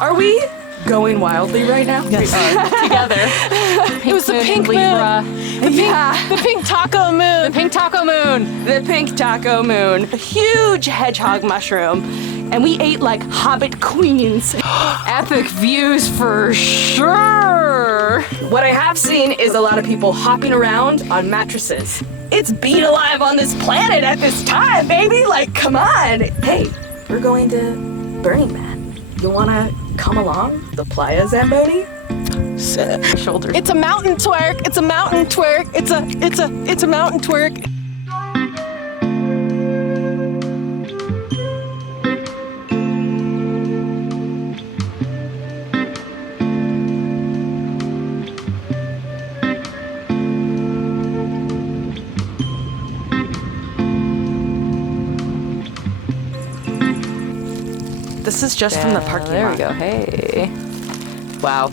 Are we going wildly right now? Yes. Together. It was the pink Libra. moon. The pink taco moon. The pink taco moon. The pink taco moon. A huge hedgehog mushroom. And we ate like hobbit queens. Epic views for sure. What I have seen is a lot of people hopping around on mattresses. It's being alive on this planet at this time, baby. Like, come on. Hey, we're going to Burning Man. You wanna come along? The Playa Zamboni? Shoulder. It's a mountain twerk. It's a mountain twerk. It's a mountain twerk. This is just from the parking There lot. we go. Hey. Wow.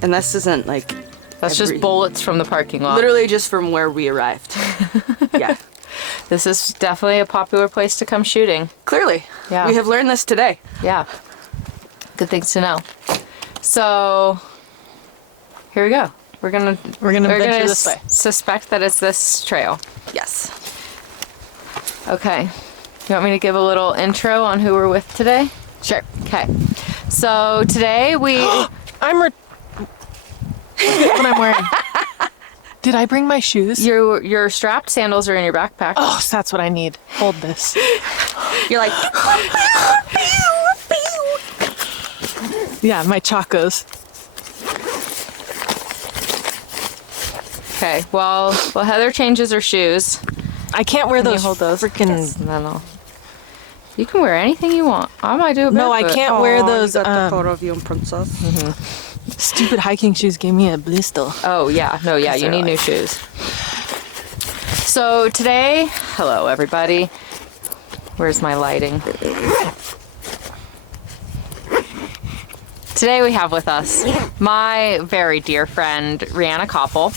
And this isn't like That's just bullets from the parking lot. literally just from where we arrived. Yeah. This is definitely a popular place to come shooting. Clearly. Yeah. We have learned this today. Yeah. Good things to know. So here we go. We're gonna venture this way. Suspect that it's this trail. Yes. Okay. You want me to give a little intro on who we're with today? Sure. Okay. So today we What I'm wearing. Did I bring my shoes? your strapped sandals are in your backpack. Oh, so that's what I need. Hold this. You're like, Yeah, my chacos. Okay. Well, Heather changes her shoes. I can't wear Can you those hold those? freaking. No. You can wear anything you want. I might do it. No, I can't wear those photo of you and Princess. stupid hiking shoes. Gave me a blister. Oh yeah, no, yeah, you need new shoes. So today, hello everybody. Where's my lighting? Today we have with us my very dear friend Rianna Koppel.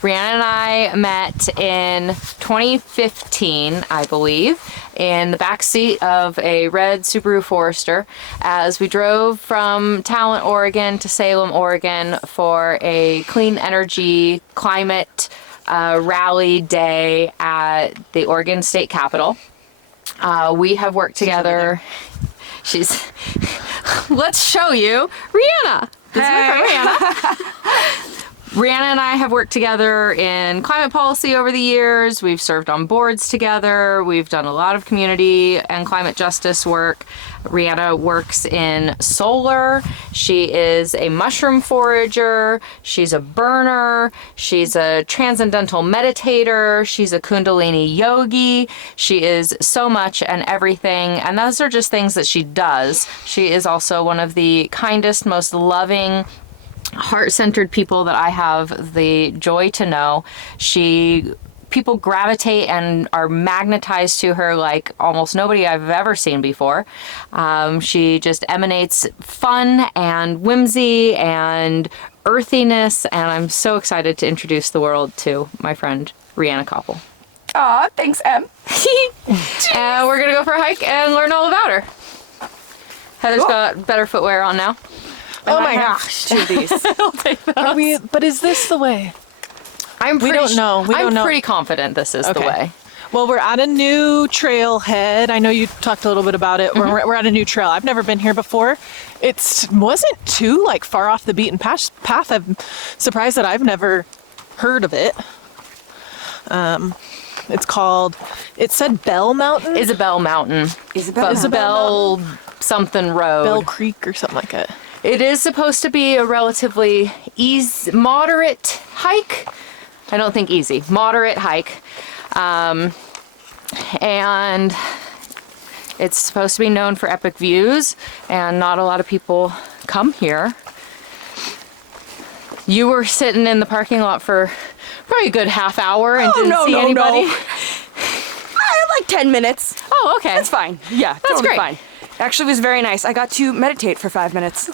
Rianna and I met in 2015, I believe, in the backseat of a red Subaru Forester as we drove from Talent, Oregon to Salem, Oregon for a clean energy climate rally day at the Oregon State Capitol. We have worked together. Let's show you Rianna. This is my friend Rianna. Rianna and I have worked together in climate policy over the years. We've served on boards together. We've done a lot of community and climate justice work. Rianna works in solar. She is a mushroom forager. She's a burner. She's a transcendental meditator. She's a Kundalini yogi. She is so much and everything. And those are just things that she does. She is also one of the kindest, most loving, heart-centered people that I have the joy to know. People gravitate and are magnetized to her like almost nobody I've ever seen before. She just emanates fun and whimsy and earthiness, and I'm so excited to introduce the world to my friend Rianna Koppel. Aw, thanks, Em. And we're gonna go for a hike and learn all about her. Heather's got better footwear on now. Oh my gosh. Two of these. Are we? But is this the way? We don't know. I'm pretty confident this is the way. Well, we're at a new trailhead. I know you talked a little bit about it. We're at a new trail. I've never been here before. It wasn't too far off the beaten path. I'm surprised that I've never heard of it. It's called. It said Bell Mountain. Isabel Mountain. Isabel something road. Bell Creek or something like that. It is supposed to be a relatively moderate hike. I don't think easy. Moderate hike. And it's supposed to be known for epic views, and not a lot of people come here. You were sitting in the parking lot for probably a good half hour and didn't see anybody. No. Like 10 minutes. Oh, okay. That's fine. Yeah, That's totally great. fine. Actually, it was very nice. I got to meditate for 5 minutes.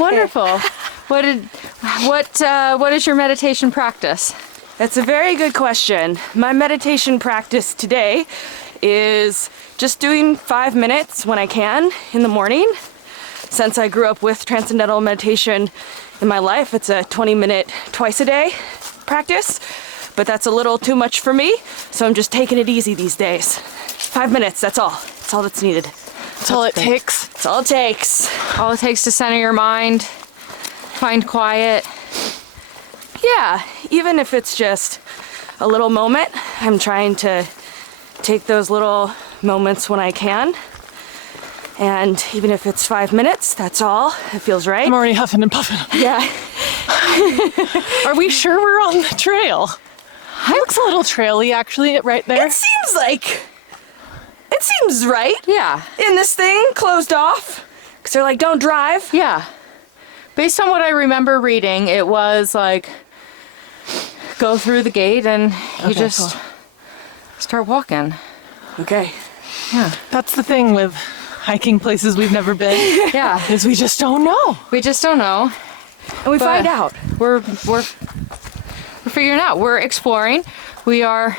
Wonderful. What is your meditation practice? That's a very good question. My meditation practice today is just doing 5 minutes when I can in the morning. since I grew up with Transcendental meditation in my life. It's a 20-minute twice a day practice, but that's a little too much for me, so I'm just taking it easy these days. 5 minutes, that's all. That's all that's needed. That's all it takes. That's all it takes. All it takes to center your mind, find quiet. Yeah, even if it's just a little moment, I'm trying to take those little moments when I can. And even if it's 5 minutes, that's all. It feels right. I'm already huffing and puffing. Yeah. Are we sure we're on the trail? It looks a little traily, actually, right there. It seems right. Yeah. In this thing, closed off. Because they're like, don't drive. Yeah. Based on what I remember reading, it was like, go through the gate and you just start walking. Okay. Yeah. That's the thing with hiking places we've never been. Yeah. Is we just don't know. We just don't know. And we But find out. We're figuring it out. We're exploring. We are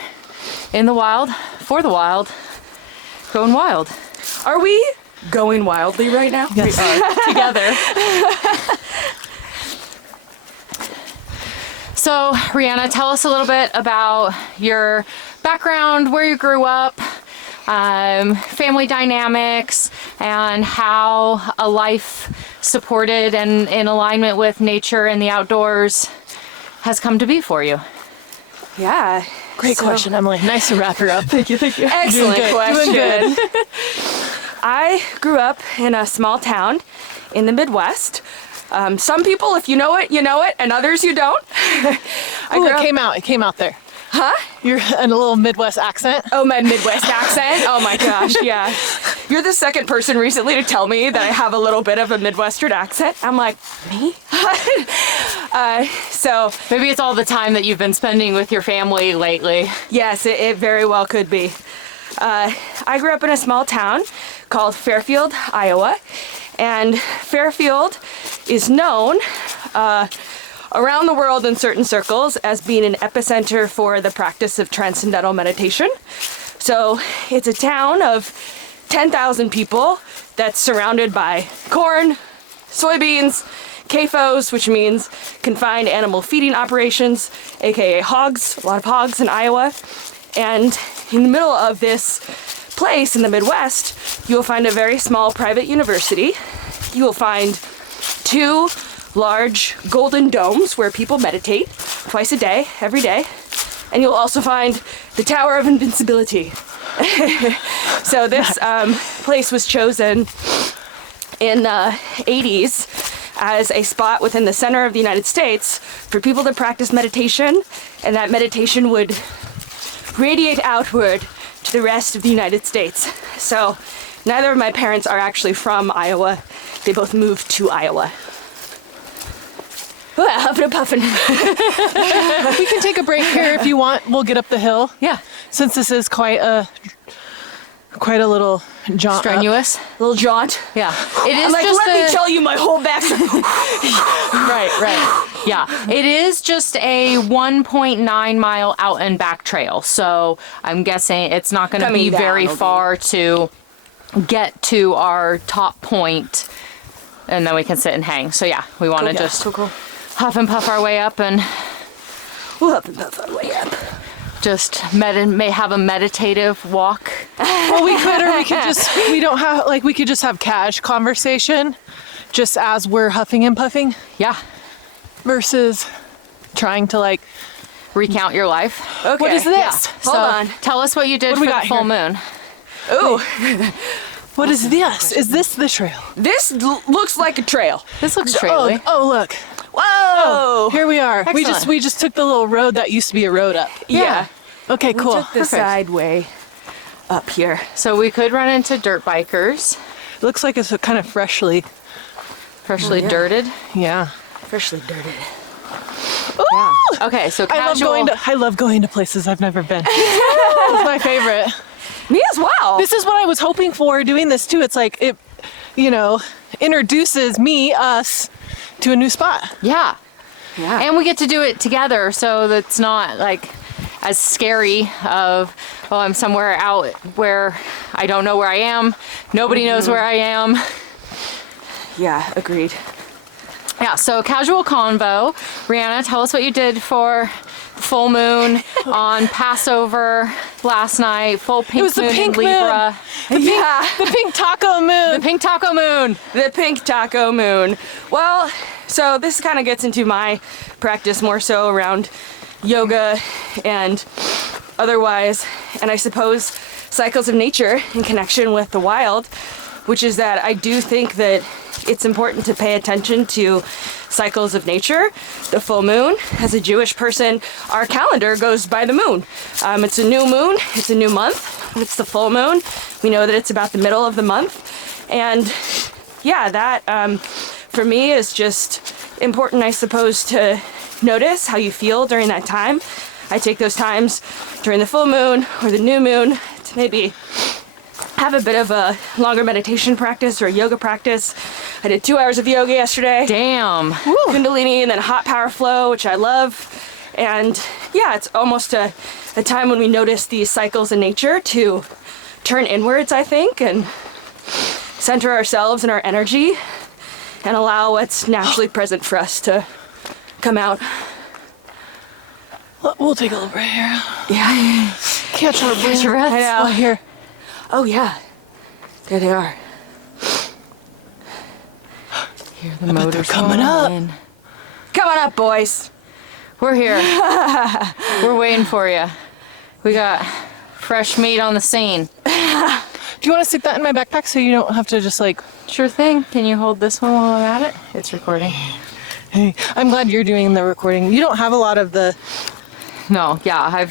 in the wild, for the wild, going wild. Are we going wildly right now? Yes. Together. So, Rianna, tell us a little bit about your background, where you grew up, family dynamics, and how a life supported and in alignment with nature and the outdoors has come to be for you. Yeah. Great So- question, Emily. Nice to wrap her up. Thank you. Thank you. Excellent Doing good. question. Doing good. I grew up in a small town in the Midwest. Some people, if you know it, and others you don't. Ooh, it came out there. Huh? You're in a little Midwest accent. Oh, my Midwest accent? Oh my gosh, yeah. You're the second person recently to tell me that I have a little bit of a Midwestern accent. I'm like, me? So, Maybe it's all the time that you've been spending with your family lately. yes, it very well could be. I grew up in a small town called Fairfield, Iowa. And Fairfield is known around the world in certain circles as being an epicenter for the practice of transcendental meditation. So it's a town of 10,000 people that's surrounded by corn, soybeans, CAFOs, which means confined animal feeding operations, aka hogs, a lot of hogs in Iowa. And in the middle of this place in the Midwest, you will find a very small private university. You will find 2 large golden domes where people meditate twice a day, every day. And you'll also find the Tower of Invincibility. So this place was chosen in the 80s as a spot within the center of the United States for people to practice meditation, and that meditation would radiate outward to the rest of the United States. So neither of my parents are actually from Iowa. They both moved to Iowa. Huffing and puffing. We can take a break here if you want. We'll get up the hill. Yeah. Since this is quite a little jaunt. Strenuous. Little jaunt. Yeah. It is I'm like, just let me tell you my whole backstory. Right. Yeah. It is just a 1.9 mile out and back trail. So I'm guessing it's not going to Coming be down very will be. far to get to our top point, and then we can sit and hang. So yeah, we want to Yeah, just cool. huff and puff our way up and We'll huff and puff our way up. just may have a meditative walk. Well, we could, or we could just, we could just have cash conversation just as we're huffing and puffing Yeah. versus trying to Recount your life. Okay. what is this? Hold on. Tell us what you did What do for we the got full here? moon. Ooh, What is this? Is this the trail? this looks like a trail. This looks traily. Oh, look. Whoa! Here we are. Excellent. We just took the little road that used to be a road up. Yeah. Okay, We cool. took the side way up here. So we could run into dirt bikers, It looks like it's kind of freshly. freshly yeah. dirted. Yeah. Freshly dirted. Yeah. Okay, so casual. I love going to places I've never been. It's my favorite. Me as well. This is what I was hoping for doing this too. It's like it, introduces us to a new spot. Yeah. Yeah. And we get to do it together, so that's not like as scary of, oh, I'm somewhere out where I don't know where I am. Nobody knows where I am. Yeah, agreed. Yeah, so casual convo. Rianna, tell us what you did for full moon on Passover last night. Full pink It was the moon pink in Libra. moon. The pink taco moon. The pink taco moon. The pink taco moon. Well, so this kind of gets into my practice more so around yoga and otherwise, and I suppose cycles of nature in connection with the wild, which is that I do think that it's important to pay attention to cycles of nature. The full moon, as a Jewish person, our calendar goes by the moon. It's a new moon, it's a new month, it's the full moon. We know that it's about the middle of the month. And yeah, that for me is just important, I suppose, to notice how you feel during that time. I take those times during the full moon or the new moon to maybe have a bit of a longer meditation practice or a yoga practice. I did 2 hours of yoga yesterday. Damn. Kundalini and then hot power flow, which I love. And yeah, it's almost a time when we notice these cycles in nature to turn inwards, I think, and center ourselves and our energy and allow what's naturally present for us to come out. We'll take a little break here. Yeah. Catch our breath. I know. Oh, here. Oh yeah. There they are. Hear the motors coming up. in. Come on up, boys. We're here. We're waiting for you. We got fresh meat on the scene. Do you want to stick that in my backpack so you don't have to just like... Sure thing. Can you hold this one while I'm at it? It's recording. Hey, I'm glad you're doing the recording. You don't have a lot of the... No, yeah,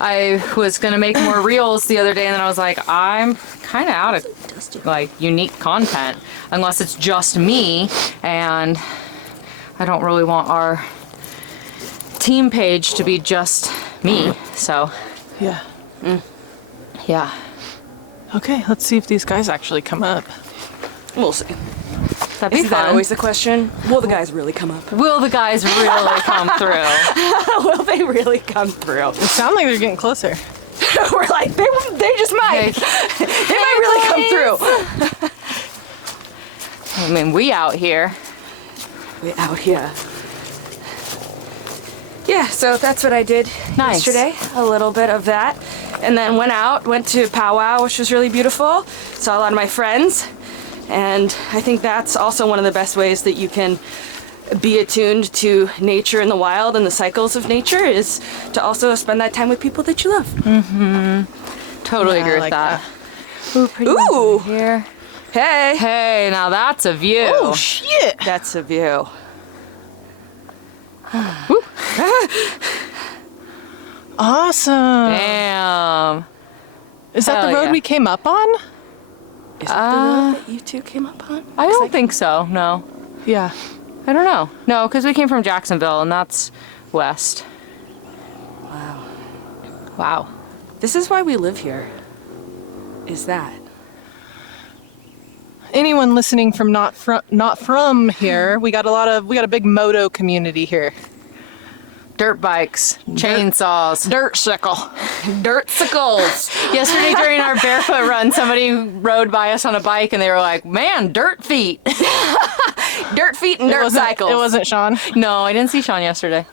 I was gonna make more reels the other day, and then I was like, I'm kind of out of like unique content unless it's just me, and I don't really want our team page to be just me. So Yeah. yeah, Okay, let's see if these guys actually come up. We'll see. that'd be Is that fun. always the question? Will the guys really come up? Will the guys really come through? Will they really come through? It sounds like they're getting closer. We're like, they just might. They might really come through. I mean, we out here. We out here. Yeah, so that's what I did Nice. yesterday. A little bit of that. And then went to powwow, which was really beautiful. Saw a lot of my friends. And I think that's also one of the best ways that you can be attuned to nature and the wild and the cycles of nature is to also spend that time with people that you love. Totally Yeah, I agree with like that. Ooh, pretty nice Ooh. over here. Hey! Hey, now that's a view. Oh, shit! That's a view. Awesome. Damn. Is that the Hell road yeah. we came up on? Is that the road that you two came up on? I don't think so. No. Yeah. I don't know. No, because we came from Jacksonville, and that's west. Wow. Wow. This is why we live here. Is that? Anyone listening from not from here, we got a big moto community here. Dirt bikes, chainsaws. Dirt sickle. Dirtsickles. Yesterday during our barefoot run, somebody rode by us on a bike, and they were like, "Man, dirt feet." Dirt feet and dirt cycles. It wasn't Sean. No, I didn't see Sean yesterday.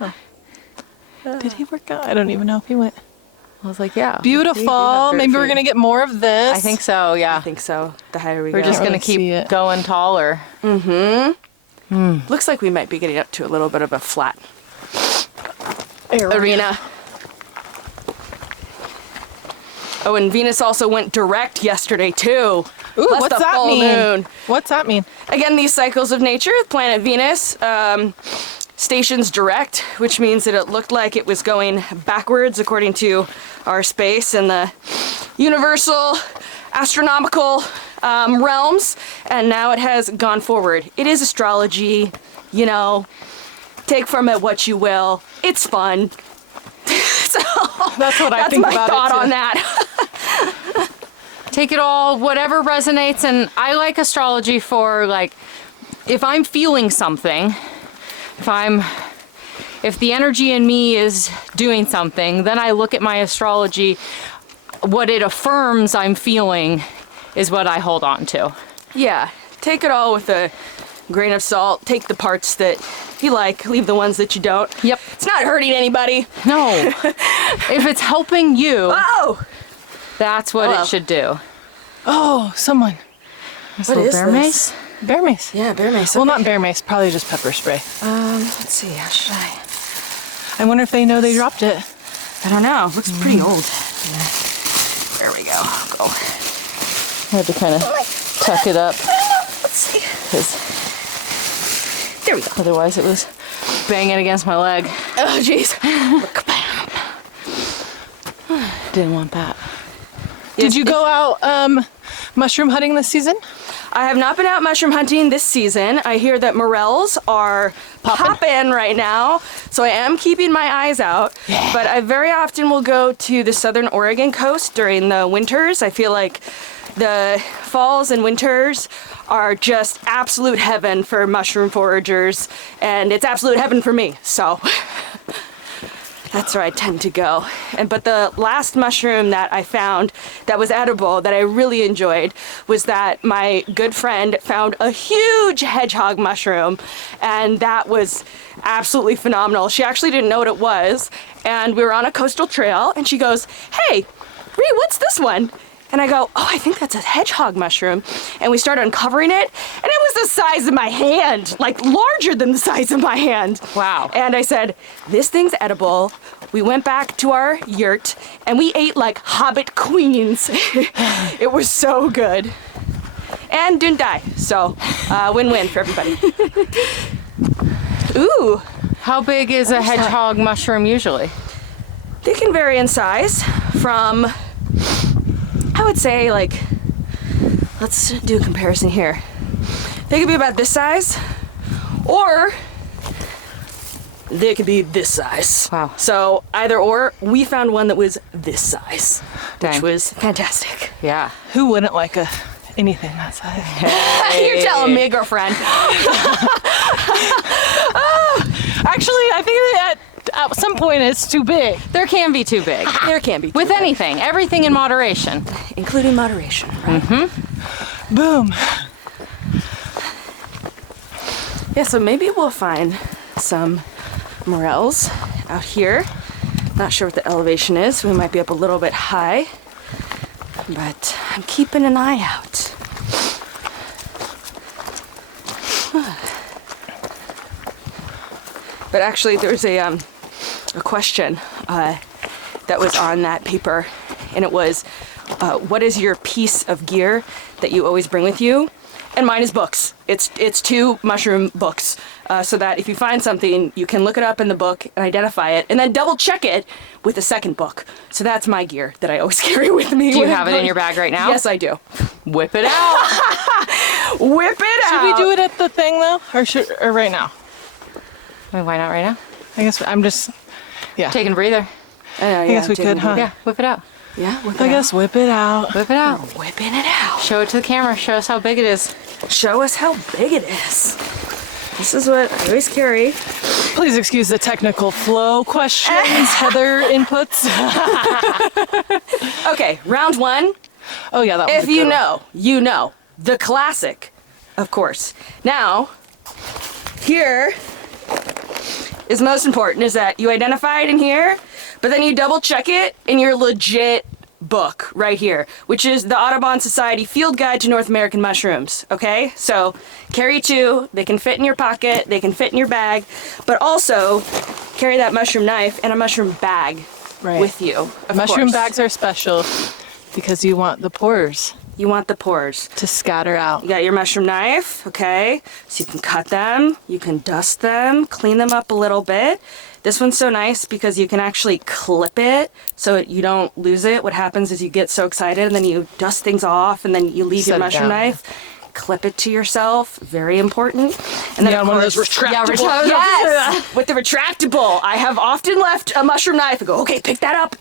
Did he work out? I don't even know if he went. I was like, "Yeah." Beautiful. Maybe we're gonna get more of this. I think so. Yeah. I think so. The higher we We're go. just gonna Let's see keep it. going taller. Looks like we might be getting up to a little bit of a flat area. arena. Oh, and Venus also went direct yesterday too. Ooh, Plus what's the that full mean? moon. What's that mean? Again, these cycles of nature, planet Venus, stations direct, which means that it looked like it was going backwards according to our space and the universal astronomical realms, and now it has gone forward. It is astrology, you know, take from it what you will. It's fun. So That's what I that's think my about thought it too. on that. Take it all, whatever resonates, and I like astrology for like, if I'm feeling something, if the energy in me is doing something, then I look at my astrology, what it affirms I'm feeling is what I hold on to. Yeah, take it all with a grain of salt. Take the parts that you like, leave the ones that you don't. Yep. It's not hurting anybody. No. If it's helping you, Oh! that's what Hello. it should do. Oh, someone. This What little is bear this? mace? Bear mace. Yeah, bear mace. Well, Okay. not bear mace, probably just pepper spray. Let's see, how should I? I wonder if they know they dropped it. I don't know. Looks pretty old. There we go. Go. I had to kind of tuck it up Let's see. because There we go. otherwise it was banging against my leg. Oh, jeez. Didn't want that. Did you go out mushroom hunting this season? I have not been out mushroom hunting this season. I hear that morels are popping right now, so I am keeping my eyes out. Yeah. But I very often will go to the southern Oregon coast during the winters. I feel like the falls and winters are just absolute heaven for mushroom foragers, and it's absolute heaven for me. So that's where I tend to go. But the last mushroom that I found that was edible that I really enjoyed was that my good friend found a huge hedgehog mushroom, and that was absolutely phenomenal. She actually didn't know what it was, and we were on a coastal trail, and she goes, "Hey, Ree, what's this one?" And I go, "Oh, I think that's a hedgehog mushroom." And we started uncovering it, and it was the size of my hand, like larger than the size of my hand. Wow. And I said, "This thing's edible." We went back to our yurt, and we ate like hobbit queens. It was so good. And didn't die, so win-win for everybody. Ooh, How big is a hedgehog mushroom usually? they can vary in size from, I would say, like, let's do a comparison here. They could be about this size, or they could be this size. Wow. So either or, we found one that was this size, Dang. which was fantastic. Yeah. Who wouldn't like anything that size? You're telling me, girlfriend. Actually, I think that at some point it's too big. There can be too big. There can be. With anything. Everything in moderation. including moderation, right? Boom. Yeah, so maybe we'll find some morels out here. Not sure what the elevation is. We might be up a little bit high, but I'm keeping an eye out. But actually, there's a question that was on that paper, and it was, what is your piece of gear that you always bring with you? And mine is books. It's 2 mushroom books, so that if you find something, you can look it up in the book and identify it, and then double check it with a second book. So that's my gear that I always carry with me. Do you have it in your bag right now? Yes, I do. Whip it out. Whip it Should out. we do it at the thing though, or right now? I mean, why not right now? I guess I'm just. Yeah. Taking a breather. I guess we could, huh? Yeah, whip it out. Yeah, whip it I out. guess whip it out. Whip it out. Whipping it out. Show it to the camera. Show us how big it is. Show us how big it is. This is what I always carry. Please excuse the technical flow questions, Heather inputs. Okay, round 1. Oh yeah, that was If a good you one. know, you know. The classic, of course. Now, here is most important, is that you identify it in here, but then you double check it in your legit book right here, which is the Audubon Society Field Guide to North American Mushrooms, okay? So carry 2, they can fit in your pocket, they can fit in your bag, but also carry that mushroom knife and a mushroom bag Right. with you, of Mushroom course. bags are special because you want the pores You want the pores. to scatter out. You got your mushroom knife, okay? So you can cut them, you can dust them, clean them up a little bit. This one's so nice because you can actually clip it so you don't lose it. What happens is you get so excited and then you dust things off and then you leave your Set it mushroom down. knife. Clip it to yourself, very important. And then Yeah, of one of those course- retractable. Yes, with the retractable. I have often left a mushroom knife and go, okay, pick that up.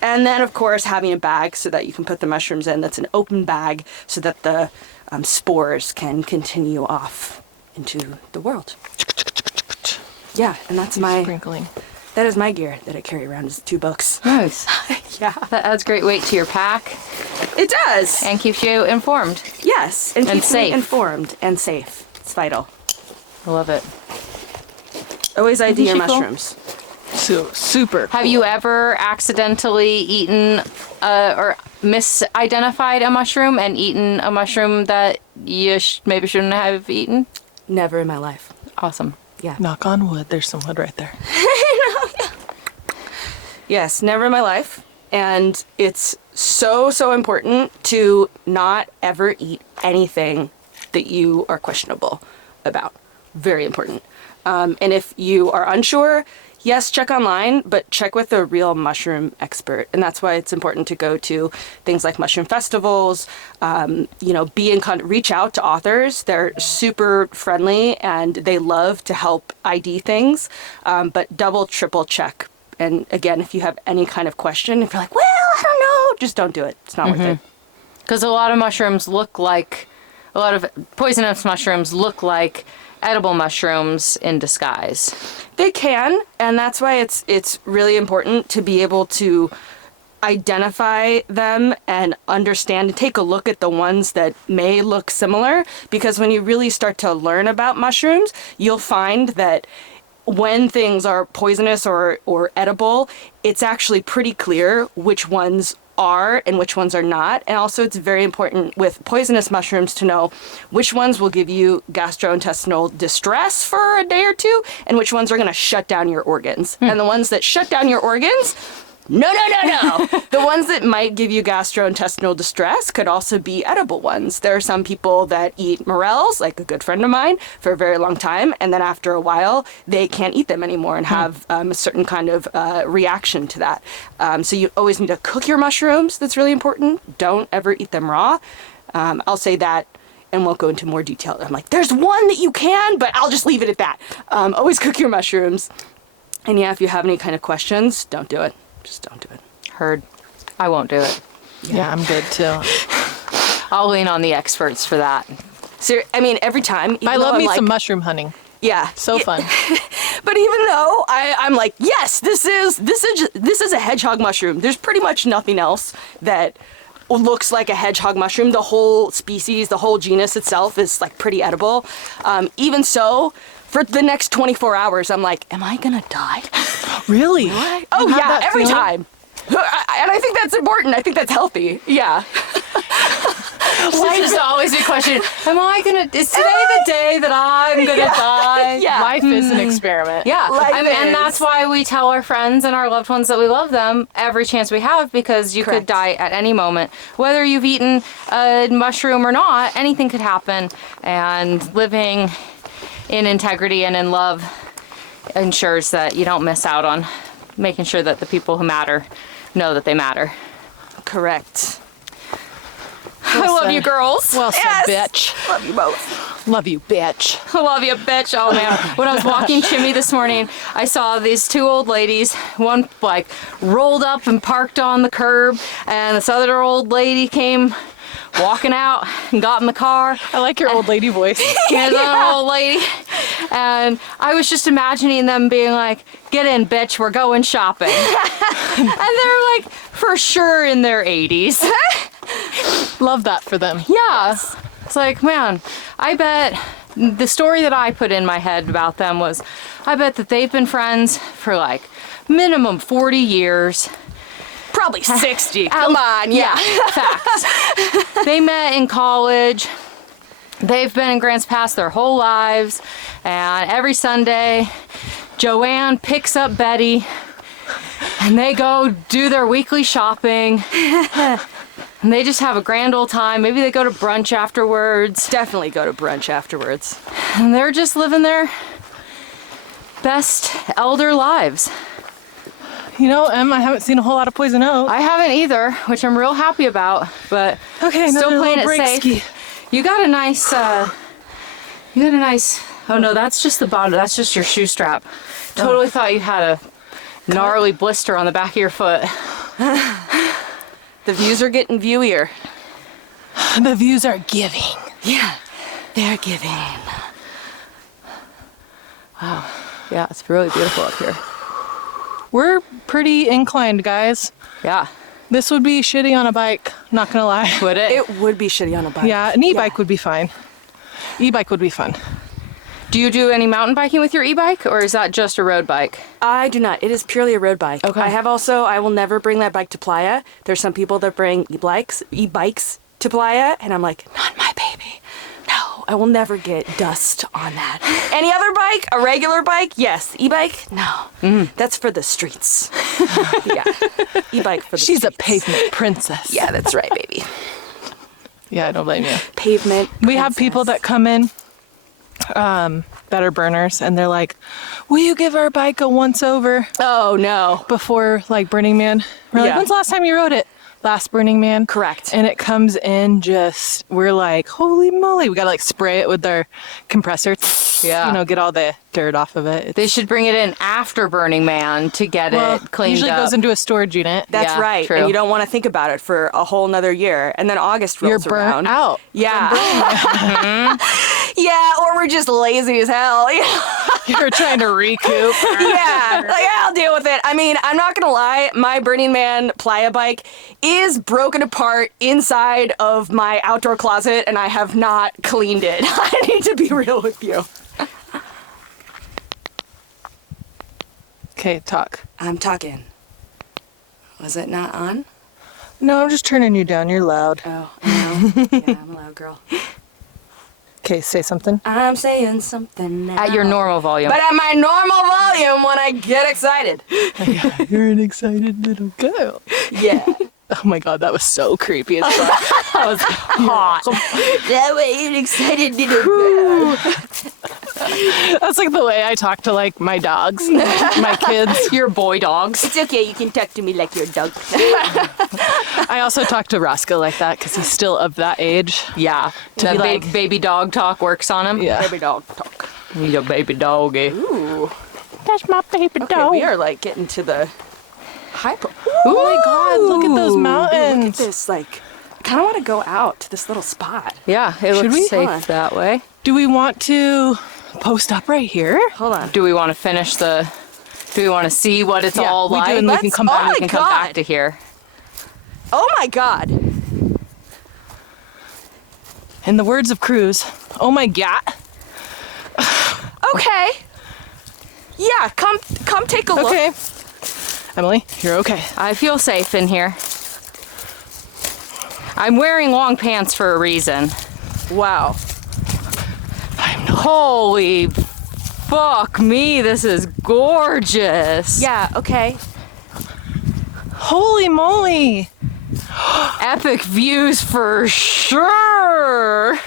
And then, of course, having a bag so that you can put the mushrooms in. That's an open bag so that the spores can continue off into the world. Yeah, and that's Sprinkling. that is my gear that I carry around is 2 books. Nice. Yeah, That adds great weight to your pack it does. and keeps you informed. Yes, and keeps safe. me informed and safe. It's vital. I love it. Always ID your she cool? mushrooms. So super. Have you ever accidentally eaten or misidentified a mushroom and eaten a mushroom that you maybe shouldn't have eaten? Never in my life. Awesome. Yeah. Knock on wood. There's some wood right there. Yes, never in my life. And it's so, so important to not ever eat anything that you are questionable about. Very important. And if you are unsure, yes, check online, but check with a real mushroom expert. And that's why it's important to go to things like mushroom festivals, reach out to authors. They're super friendly and they love to help ID things, but double, triple check. And again, if you have any kind of question, if you're like, well, I don't know, just don't do it. It's not worth it. Because a lot of poisonous mushrooms look like edible mushrooms in disguise. They can, and that's why it's really important to be able to identify them and understand and take a look at the ones that may look similar, because when you really start to learn about mushrooms, you'll find that when things are poisonous or edible, it's actually pretty clear which ones are and which ones are not. And also it's very important with poisonous mushrooms to know which ones will give you gastrointestinal distress for a day or two and which ones are going to shut down your organs. And the ones that shut down your organs, no. The ones that might give you gastrointestinal distress could also be edible ones. There are some people that eat morels, like a good friend of mine, for a very long time, and then after a while, they can't eat them anymore and have a certain kind of reaction to that. So you always need to cook your mushrooms. That's really important. Don't ever eat them raw. I'll say that, and we'll go into more detail. I'm like, there's one that you can, but I'll just leave it at that. Always cook your mushrooms. And yeah, if you have any kind of questions, don't do it. Just don't do it. Heard. I won't do it. Yeah, I'm good too. I'll lean on the experts for that. So, I mean, every time. I love me some mushroom hunting. Yeah. So fun. But even though I'm like, yes, this is a hedgehog mushroom. There's pretty much nothing else that looks like a hedgehog mushroom. The whole species, the whole genus itself is like pretty edible. Even so, for the next 24 hours, I'm like, am I gonna die? Really? Oh yeah, every time. And I think that's important. I think that's healthy. Yeah. Life is always a question. Is today the day that I'm gonna die? Yeah. Life is an experiment. Yeah. Life And is. that's why we tell our friends and our loved ones that we love them every chance we have, because you Correct. could die at any moment. Whether you've eaten a mushroom or not, anything could happen. And living in integrity and in love ensures that you don't miss out on making sure that the people who matter know that they matter. Correct. I love you, girls. Well said, Yes. bitch. Love you both. Love you, bitch. I love you, bitch. Oh man. When I was walking Chimney this morning, I saw these two old ladies. One like rolled up and parked on the curb, and this other old lady came walking out and got in the car. I like your old lady voice. There's an old lady. And I was just imagining them being like, get in, bitch, we're going shopping. And they're like, for sure in their 80s. Love that for them. Yeah. It's like, man, I bet the story that I put in my head about them was, I bet that they've been friends for like minimum 40 years. Probably 60. Come on. Yeah. Facts. They met in college. They've been in Grants Pass their whole lives. And every Sunday, Joanne picks up Betty and they go do their weekly shopping. And they just have a grand old time. Maybe they go to brunch afterwards. Definitely go to brunch afterwards. And they're just living their best elder lives. You know, Em, I haven't seen a whole lot of Poison Oak. I haven't either, which I'm real happy about, but Okay, still another playing it little safe. break-ski. You got a nice, oh no, that's just the bottom, that's just your shoe strap. Totally thought you had a gnarly blister on the back of your foot. The views are getting viewier. The views are giving. Yeah. They're giving. Yeah, it's really beautiful up here. We're pretty inclined, guys. Yeah, This would be shitty on a bike, not gonna lie. would it? It would be shitty on a bike. Yeah, an e-bike would be fine. E-bike would be fun. Do you do any mountain biking with your e-bike, or is that just a road bike? I do not. It is purely a road bike. Okay. I will never bring that bike to Playa. There's some people that bring e-bikes to Playa, and I'm like, not my baby. No, I will never get dust on that. Any other bike? A regular bike? Yes. E-bike? No. That's for the streets. Yeah. E-bike for the She's streets. a pavement princess. Yeah, that's right, baby. Yeah, I don't blame you. Pavement We have people that come in that are burners, and they're like, will you give our bike a once over Oh, no. before like Burning Man? We're like, Yeah. when's the last time you rode it? Last Burning Man. Correct. And it comes in we're like, holy moly. We gotta like spray it with our compressor. Yeah. You know, get all the dirt off of it. They should bring it in after Burning Man to get it cleaned usually up. goes into a storage unit. That's Yeah, right. true. And you don't want to think about it for a whole nother year. And then August rolls You're burnt around. out. Yeah. Yeah, or we're just lazy as hell. You're trying to recoup. Yeah, like, I'll deal with it. I mean, I'm not gonna lie, my Burning Man Playa bike is broken apart inside of my outdoor closet, and I have not cleaned it. I need to be real with you. Okay, talk. I'm talking. Was it not on? No, I'm just turning you down. You're loud. Oh, no. Yeah, I'm a loud girl. Okay, say something. I'm saying something now. At your normal volume. But at my normal volume when I get excited. You're an excited little girl. Yeah. Oh my god, that was so creepy as fuck. That was hot. That way you're excited little girl. That's like the way I talk to like my dogs, my kids. Your boy dogs. It's okay, you can talk to me like you're a dog. I also talk to Roscoe like that because he's still of that age. Yeah. To The be like- baby dog talk works on him. Yeah. Baby dog talk. He's a baby doggy. Ooh. That's my baby Okay, we are like getting to the high point. Oh my god, look at those mountains. Look at this, like, I kind of want to go out to this little spot. Yeah, it Should looks we? safe Hold on. that way. Do we want to post up right here? Hold on. Do we want to finish the... Do we want to see what it's Yeah, all we do, like? and we can come back. Oh my We can come God. back to here. Oh my god. In the words of Cruz, oh my god. Okay. Yeah, come take a look. Okay. Emily, you're okay. I feel safe in here. I'm wearing long pants for a reason. Wow. I'm not. Holy fuck me, this is gorgeous. Yeah, okay. Holy moly. Epic views for sure.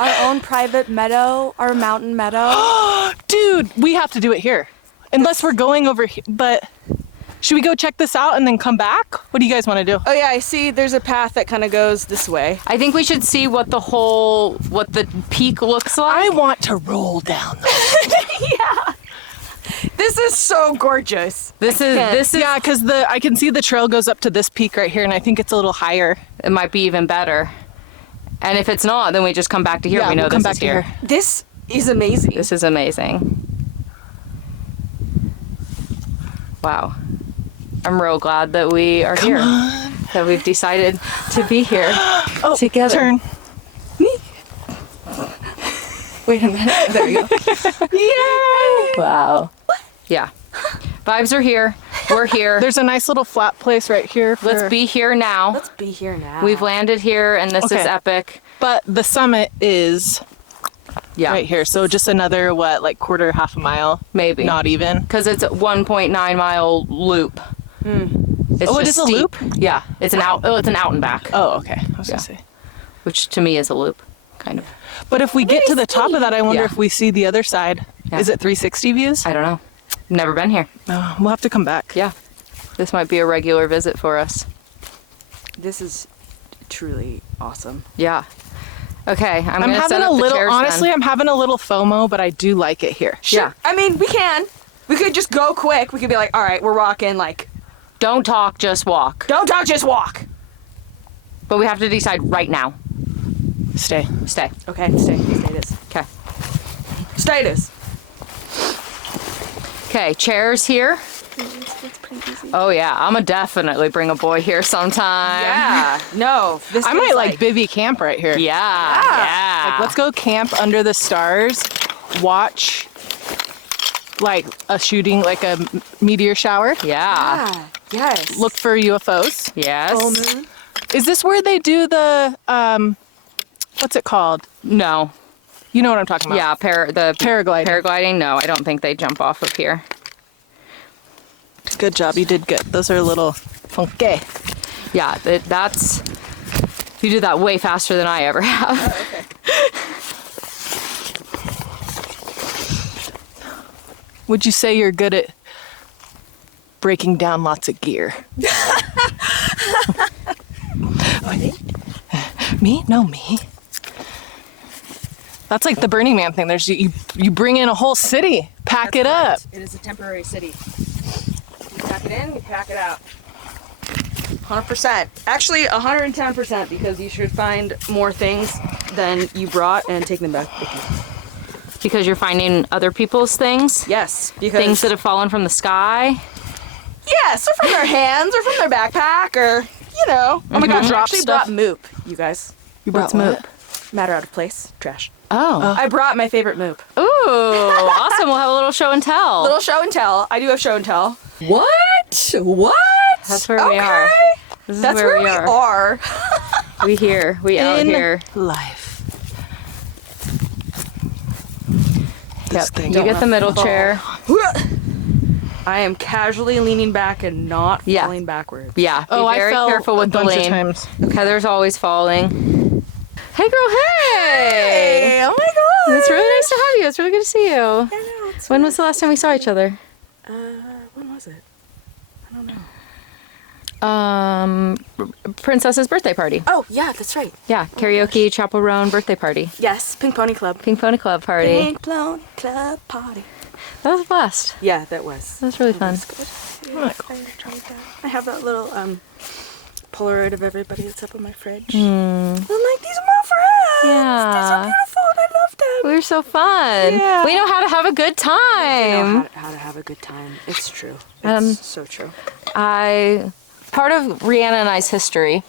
Our own private meadow, our mountain meadow. Dude, we have to do it here. Unless we're going over here. But should we go check this out and then come back? What do you guys want to do? Oh yeah, I see there's a path that kind of goes this way. I think we should see what the peak looks like. I want to roll down. Yeah. This is so gorgeous. This is Yeah, because I can see the trail goes up to this peak right here, and I think it's a little higher. it might be even better. And if it's not, then we just come back to here. Yeah, we know we'll come this back is to here. here. This is amazing. This is amazing. Wow. I'm real glad that we are here. That we've decided to be here together. Turn. Wait a minute. There you go. Yay! Wow. Yeah. Vibes are here. We're here. There's a nice little flat place right here. Let's be here now. Let's be here now. We've landed here, and this is Okay. epic. But the summit is Yeah. right here. So just another, half a mile? Maybe. Not even. Because it's a 1.9 mile loop. It's Oh, it just is a steep. loop? Yeah. It's an out. Oh, it's an out and back, Oh, okay. I was Yeah. going to say. which to me is a loop, kind of. But if we get to the top of that, I wonder Yeah. if we see the other side. Yeah. Is it 360 views? I don't know. Never been here. Oh, we'll have to come back. Yeah. This might be a regular visit for us. This is truly awesome. Yeah. Okay. I'm I'm gonna set having up a the little, chairs honestly, then. I'm having a little FOMO, but I do like it here. Sure. Yeah. I mean, we can. We could just go quick. We could be like, all right, we're walking. Like, Don't talk, just walk. don't talk, just walk. But we have to decide right now. Stay. Stay. Okay, stay this. Okay. Stay this. Okay. Chairs here. Let's pretty easy. Oh yeah, I'ma definitely bring a boy here sometime. Yeah. No. This I is might like bivvy camp right here. Yeah. Like, let's go camp under the stars, watch like a shooting, like a meteor shower. Yeah. Yeah. Yes. Look for UFOs. Yes. Full moon. Is this where they do the what's it called? No. You know what I'm talking about? Yeah, the Paragliding. Paragliding, no, I don't think they jump off of here. Good job. You did good. Those are a little funky. Yeah, that's... You did that way faster than I ever have. Oh, okay. Would you say you're good at breaking down lots of gear? Me? No, me. That's like the Burning Man thing. There's you bring in a whole city, pack it up. It is a temporary city. You pack it in, you pack it out. 100%. Actually, 110% because you should find more things than you brought and take them back with you. Because you're finding other people's things? Yes, because Things that have fallen from the sky? yes, or from their hands, or from their backpack, or you know. Oh my gosh, I Drop actually stuff. brought Moop, you guys. You What's what? Moop? Matter out of place, trash. Oh. I brought my favorite Moop. Ooh, awesome. We'll have a little show and tell. Little show and tell. I do have show and tell. What? What? That's where we are. This is That's where we are. We here. We out In here. life. Yep. thing. You get the middle chair. I am casually leaning back and not Yeah. falling backwards. Yeah. Be Oh, very I fell careful with a the bunch lane. of times. Heather's always falling. Hey, girl. Hey. Hey, oh my god. It's really nice to have you. It's really good to see you. I know, it's When was the last time we saw each other? when was it? I don't know. Princess's birthday party. Oh, yeah, that's right. Yeah, karaoke, chaperone, birthday party. Yes, Pink Pony Club. Pink Pony Club party. Pink Pony Club party. That was a blast. Yeah, that was. That was really fun. Yeah, I enjoyed that. I have that little Polaroid of everybody that's up on my fridge. I'm like, these are my friends. These are Yeah. beautiful. I love them. We were so fun. Yeah. We know how to have a good I know time. how to have a good time. It's true. Um, It's so true. Part of Rianna and I's history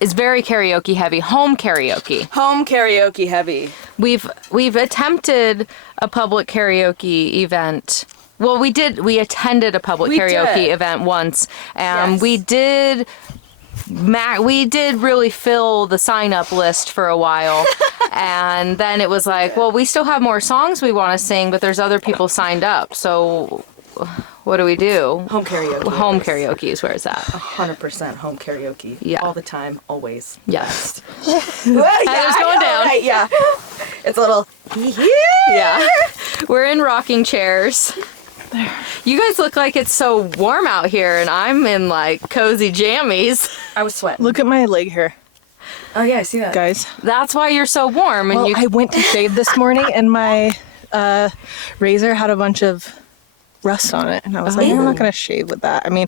is very karaoke heavy, home karaoke. Home karaoke heavy. We've attempted a public karaoke event. Well, we attended a public We karaoke did. event once, and Yes. we did really fill the sign up list for a while. And then it was like, well, we still have more songs we want to sing, but there's other people signed up. So what do we do? Home karaoke. Home karaoke is where it's at. 100% home karaoke. Yeah. All the time, always. Yes. Well, Heather's going down. Right, yeah. It's a little. Yeah. We're in rocking chairs. You guys look like it's so warm out here, and I'm in like cozy jammies. I was sweating. Look at my leg here, Oh yeah, I see that. guys. That's why you're so warm. And Well, you I went to shave this morning and my razor had a bunch of rust on it. And I was like, I'm not going to shave with that. I mean,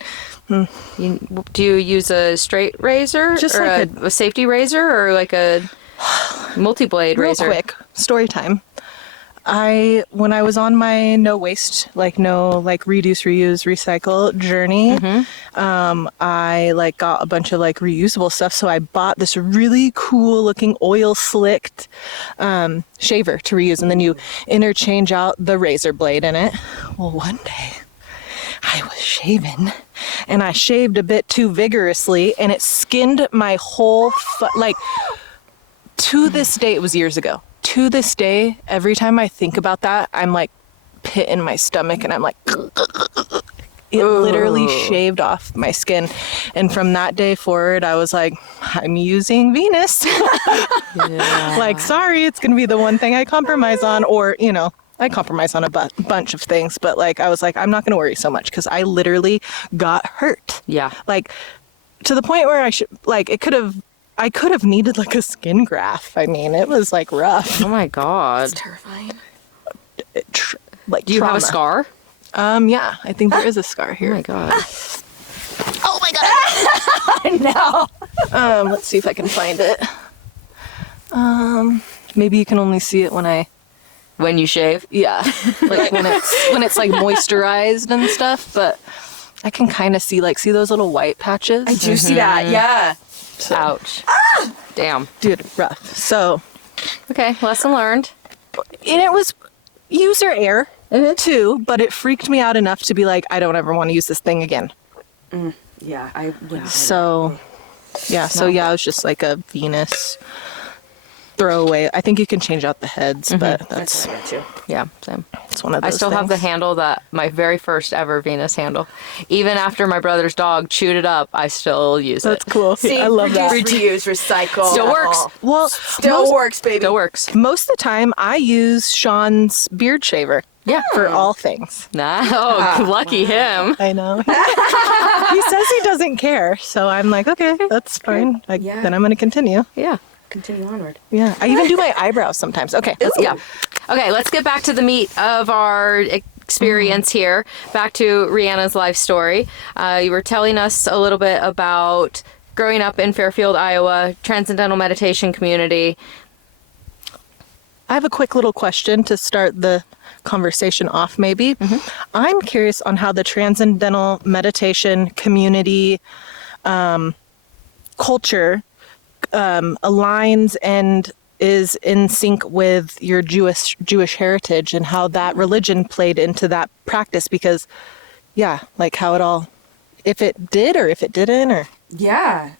do you use a straight razor, Just or like a safety razor, or like a multi-blade real razor? quick, story time. When I was on my no waste, reduce, reuse, recycle journey, I got a bunch of reusable stuff. So I bought this really cool looking oil slicked shaver to reuse, and then you interchange out the razor blade in it. Well, one day I was shaving and I shaved a bit too vigorously and it skinned my whole to this day, it was years ago. To this day, every time I think about that, I'm pit in my stomach and I'm like, it literally shaved off my skin. And from that day forward, I was like, I'm using Venus. Sorry, it's going to be the one thing I compromise on, or, I compromise on a bunch of things, but I was like, I'm not going to worry so much because I literally got hurt. Yeah. To the point where I could have needed a skin graft. I mean, it was rough. Oh my God. Terrifying. Do you have a scar? Yeah, I think there is a scar Oh here. my God. Oh my God. No. Let's see if I can find it. Maybe you can only see it when I When you shave? Yeah, like when it's like moisturized and stuff. But I can kind of see those little white patches. I do see that. Yeah. So, Ouch. Damn. dude, rough. So, Okay, lesson learned. and it was user error too, but it freaked me out enough to be like, I don't ever want to use this thing again. Yeah, I would. So, yeah, it was just like a Venus throwaway. I think you can change out the heads, but That's that's too. Yeah, same. it's one of those I still have the things. handle my very first ever Venus handle. Even after my brother's dog chewed it up, I still use That's it. cool. See, I love that. Reduce, recycle. Still works. Well, Still works, baby. Still works. most of the time I use Sean's beard shaver. Yeah. For all things. Nah. Oh, lucky him. I know. He says he doesn't care, so I'm like, okay, that's fine. Yeah. Then I'm going to continue. Yeah. Continue onward. Yeah. I even do my eyebrows sometimes. Okay. Let's go. Yeah. Okay, let's get back to the meat of our experience here. Back to Rianna's life story. You were telling us a little bit about growing up in Fairfield, Iowa, Transcendental Meditation community. I have a quick little question to start the conversation off, maybe. I'm curious on how the Transcendental Meditation community culture aligns and is in sync with your Jewish heritage and how that religion played into that practice. Because, yeah, like how it all, if it did or if it didn't, or... Yeah.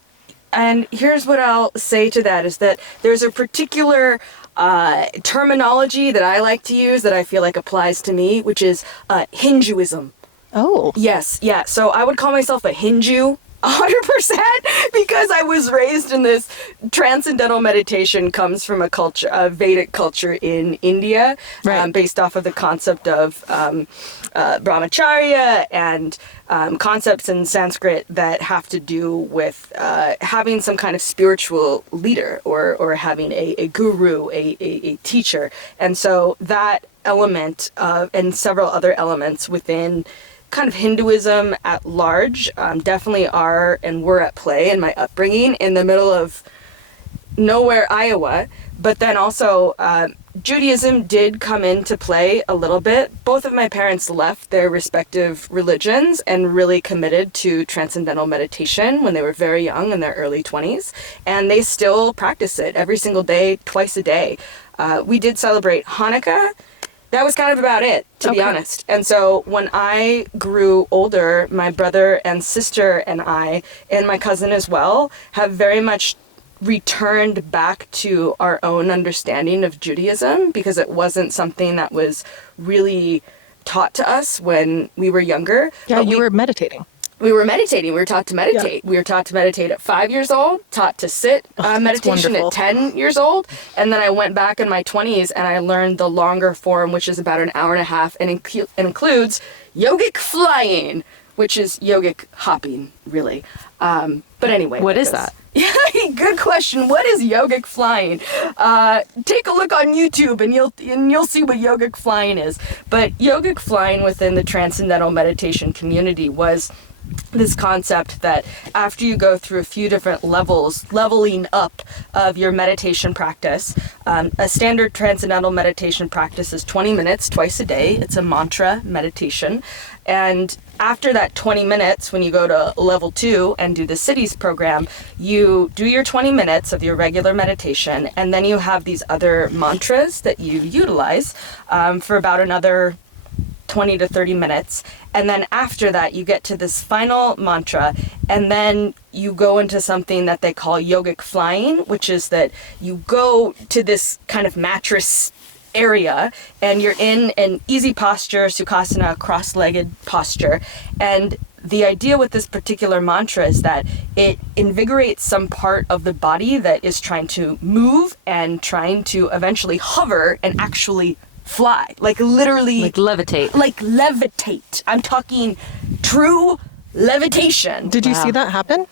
And here's what I'll say to that is that there's a particular terminology that I like to use that I feel like applies to me, which is Hinduism. Oh. Yes, yeah. So I would call myself a Hindu 100% because I was raised in this. Transcendental meditation comes from a culture, a Vedic culture in India, Right. based off of the concept of brahmacharya and concepts in Sanskrit that have to do with having some kind of spiritual leader or having a guru, a teacher. And so that element and several other elements within kind of Hinduism at large definitely are and were at play in my upbringing in the middle of nowhere, Iowa. But then also Judaism did come into play a little bit. Both of my parents left their respective religions and really committed to transcendental meditation when they were very young, in their early 20s. And they still practice it every single day, twice a day. We did celebrate Hanukkah. That was kind of about it, to be honest. And so when I grew older, my brother and sister and I, and my cousin as well, have very much returned back to our own understanding of Judaism because it wasn't something that was really taught to us when we were younger. Yeah, But you were meditating. we were meditating. We were taught to meditate. We were taught to meditate at 5 years old, taught to sit meditation wonderful. at 10 years old. And then I went back in my 20s and I learned the longer form, which is about an hour and a half and includes yogic flying, which is yogic hopping, really. But anyway. What is that? Yeah, good question. What is yogic flying? Take a look on YouTube and you'll see what yogic flying is. But yogic flying within the Transcendental Meditation community was this concept that after you go through a few different leveling up of your meditation practice, a standard Transcendental meditation practice is 20 minutes twice a day. It's a mantra meditation. And after that 20 minutes, when you go to level 2 and do the cities program, you do your 20 minutes of your regular meditation, and then you have these other mantras that you utilize for about another 20 to 30 minutes. And then after that, you get to this final mantra, and then you go into something that they call yogic flying, which is that you go to this kind of mattress area and you're in an easy posture, sukhasana, cross-legged posture. And the idea with this particular mantra is that it invigorates some part of the body that is trying to move and trying to eventually hover and actually fly, like literally, Like levitate. like levitate. I'm talking true levitation. Did you see that happen?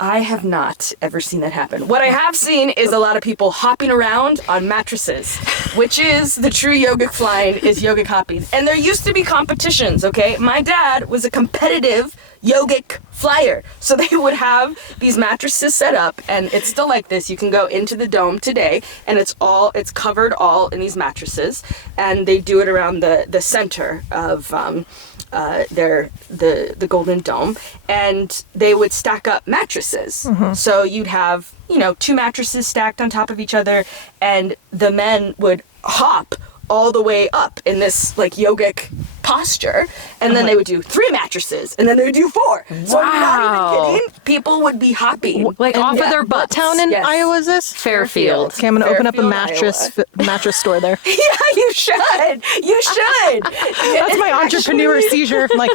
I have not ever seen that happen. What I have seen is a lot of people hopping around on mattresses, which is the true yogic flying, is yogic hopping. And there used to be competitions, okay? My dad was a competitive yogic flyer. So they would have these mattresses set up, and it's still like this. You can go into the dome today, and it's covered all in these mattresses, and they do it around the center of the Golden Dome, and they would stack up mattresses. So you'd have, 2 mattresses stacked on top of each other, and the men would hop all the way up in this like yogic posture, and then they would do 3 mattresses, and then they would do 4. So I'm not even kidding. People would be hopping Like off of their butts. What town in Yes. Iowa is this? Fairfield. Okay, I'm gonna open up a Fairfield, mattress store there. Yeah, you should. You should. That's my entrepreneur seizure. I'm like,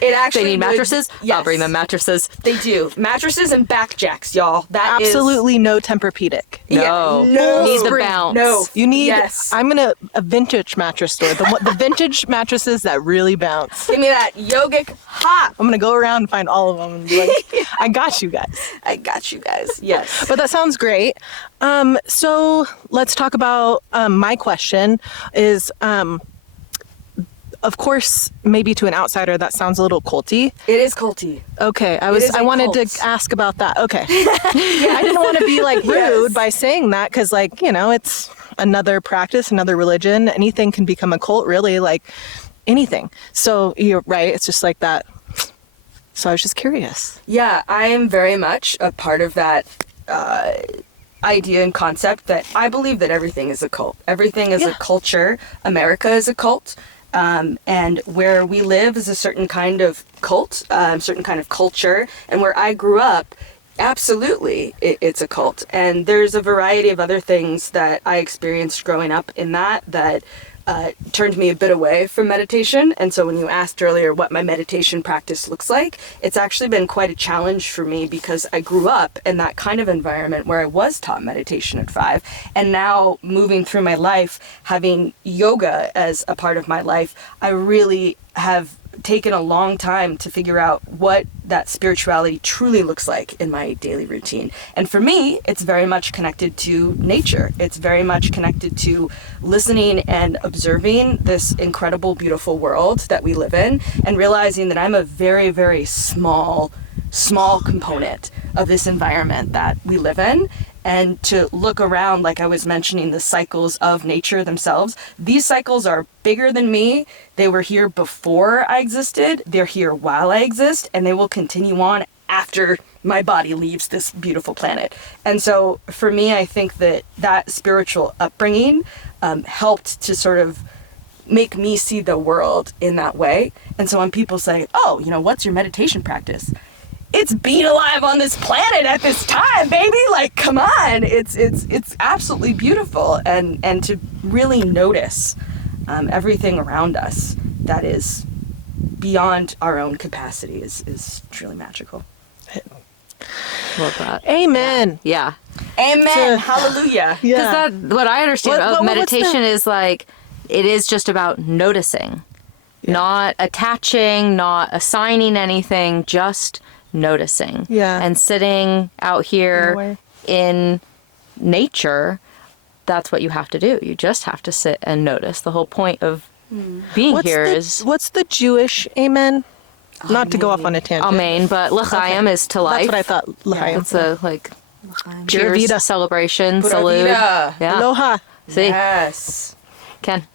It actually They need would- mattresses? Yes, I'll bring them mattresses. They do. Mattresses and back jacks, y'all. That is absolutely no Tempur-Pedic. No. no. Need the Spring. bounce. No. You need. Yes. I'm gonna a vintage mattress store. The vintage mattresses that really bounce. Give me that yogic hop. I'm gonna go around and find all of them and be like, I got you guys. I got you guys. Yes. But that sounds great. So let's talk about my question is, of course, maybe to an outsider that sounds a little culty. It is culty. Okay, is a I wanted cult. to ask about that. Okay. I didn't want to be like rude Yes. by saying that because it's another practice, another religion. Anything can become a cult, really, like anything. So you're right. It's just like that. So I was just curious. Yeah, I am very much a part of that idea and concept that I believe that everything is a cult. Everything is a culture. America is a cult. And where we live is a certain kind of cult, certain kind of culture. And where I grew up, absolutely, it's a cult. And there's a variety of other things that I experienced growing up in that turned me a bit away from meditation. And so when you asked earlier what my meditation practice looks like, it's actually been quite a challenge for me because I grew up in that kind of environment where I was taught meditation at 5. And now moving through my life, having yoga as a part of my life, I really have taken a long time to figure out what that spirituality truly looks like in my daily routine. And for me, it's very much connected to nature. It's very much connected to listening and observing this incredible, beautiful world that we live in, and realizing that I'm a very, very small component of this environment that we live in. And to look around, like I was mentioning, the cycles of nature themselves, these cycles are bigger than me. They were here before I existed. They're here while I exist, and they will continue on after my body leaves this beautiful planet. And so for me, I think that spiritual upbringing helped to sort of make me see the world in that way. And so when people say, oh, what's your meditation practice? It's being alive on this planet at this time, baby. Like, come on. It's absolutely beautiful. And to really notice everything around us that is beyond our own capacity is truly magical. Love that. Amen. Yeah. Amen. Hallelujah. Yeah. Because what I understand What- of what's meditation the- is like, it is just about noticing, not attaching, not assigning anything, just noticing. Yeah. And sitting out In a here way. in nature, that's what you have to do. You just have to sit and notice. The whole point of being here is What's the Jewish amen? Not to go off on a tangent. Amen, but l'chaim is to life. That's what I thought. L'chaim. It's a like Pura cheers, vida. celebration, Pura salute. vida. Yeah. Aloha. See, Yes. Ken.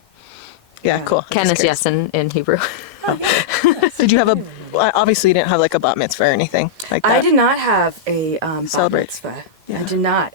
Yeah, cool. Ken Just is curious. yes in Hebrew. Did you have obviously you didn't have like a bat mitzvah or anything like that? I did not have a bat Celebrate. mitzvah. Yeah. I did not.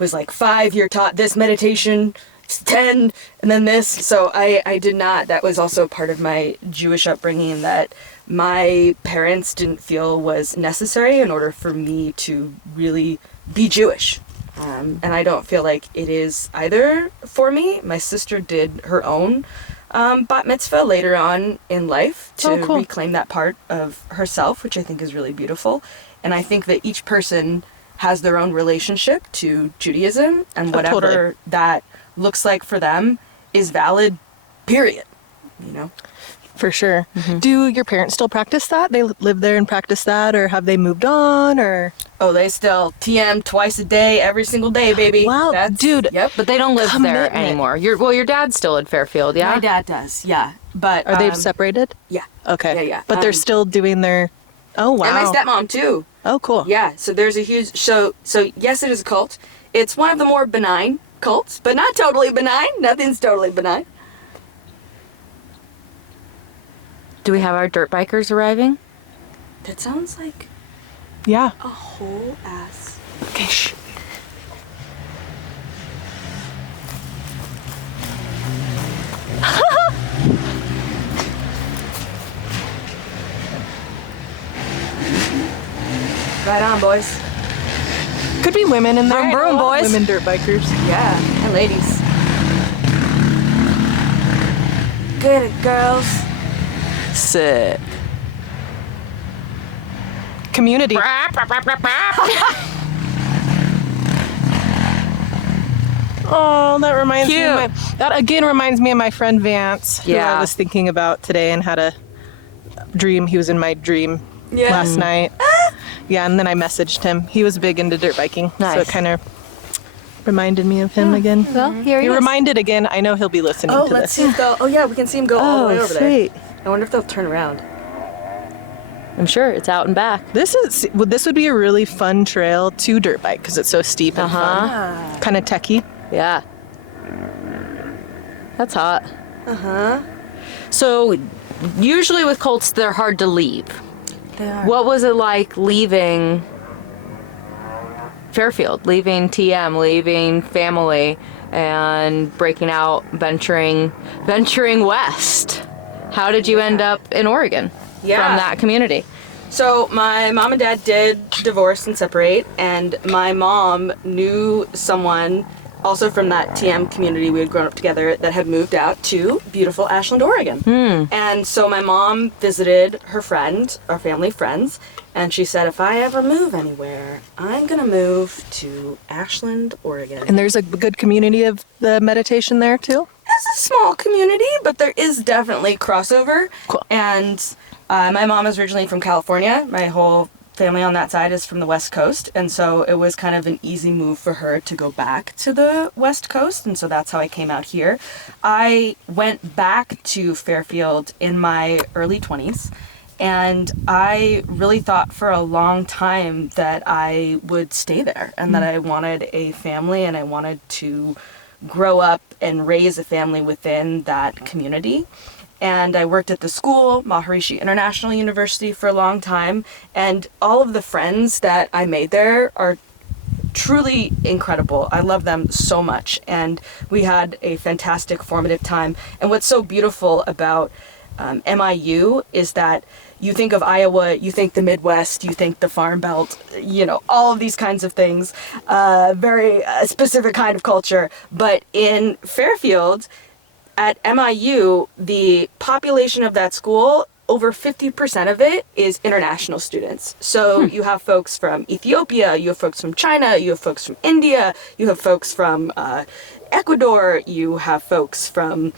Was like 5, you're taught this meditation, it's 10, and then this. So I did not. That was also part of my Jewish upbringing that my parents didn't feel was necessary in order for me to really be Jewish. And I don't feel like it is either for me. My sister did her own bat mitzvah later on in life to Oh, cool. reclaim that part of herself, which I think is really beautiful. And I think that each person has their own relationship to Judaism, and whatever totally. that looks like for them is valid, period. For sure. Do your parents still practice that? They live there and practice that, or have they moved on, or? Oh, they still TM twice a day, every single day, baby. Wow, dude. Yep. But they don't live there Commitment. anymore. Your dad's still in Fairfield, yeah? My dad does, yeah. But Are they separated? Yeah. Okay. Yeah. But they're still doing their. Oh wow. And my stepmom too. Oh cool. Yeah. So there's a huge so yes, it is a cult. It's one of the more benign cults, but not totally benign. Nothing's totally benign. Do we have our dirt bikers arriving? That sounds like Yeah. a whole ass. Okay. Shh. Right on, boys. Could be women in there. Vroom, vroom, boys. Women dirt bikers. Yeah, and ladies. Get it, girls. Sick. Community. Oh, that reminds me of Cute. that again reminds me of my friend Vance, who Yeah. I was thinking about today and had a dream. He was in my dream Yeah. last night. Yeah, and then I messaged him. He was big into dirt biking, so Nice. it kind of reminded me of him again. Well, here You're reminded again. I know he'll be listening Oh, to let's this. see if they'll. Oh yeah, we can see him go all the way over sweet. there. I wonder if they'll turn around. I'm sure it's out and back. This would be a really fun trail to dirt bike because it's so steep and fun. Kind of techie. Yeah. That's hot. Uh-huh. So, usually with cults, they're hard to leave. They are. What was it like leaving Fairfield, leaving TM, leaving family, and breaking out, venturing west? How did you end up in Oregon from that community? So my mom and dad did divorce and separate, and my mom knew someone also from that TM community we had grown up together that had moved out to beautiful Ashland, Oregon. And so my mom visited her friend, our family friends, and she said, if I ever move anywhere, I'm gonna move to Ashland, Oregon. And there's a good community of the meditation there too. It's a small community, but there is definitely crossover. Cool. And my mom is originally from California. My whole family on that side is from the West Coast, and so it was kind of an easy move for her to go back to the West Coast, and so that's how I came out here. I went back to Fairfield in my early 20s, and I really thought for a long time that I would stay there and that I wanted a family and I wanted to grow up and raise a family within that community. And I worked at the school, Maharishi International University, for a long time. And all of the friends that I made there are truly incredible. I love them so much. And we had a fantastic formative time. And what's so beautiful about MIU is that you think of Iowa, you think the Midwest, you think the Farm Belt, you know, all of these kinds of things, very specific kind of culture. But in Fairfield, at MIU, the population of that school, over 50% of it is international students. So you have folks from Ethiopia, you have folks from China, you have folks from India, you have folks from Ecuador, you have folks from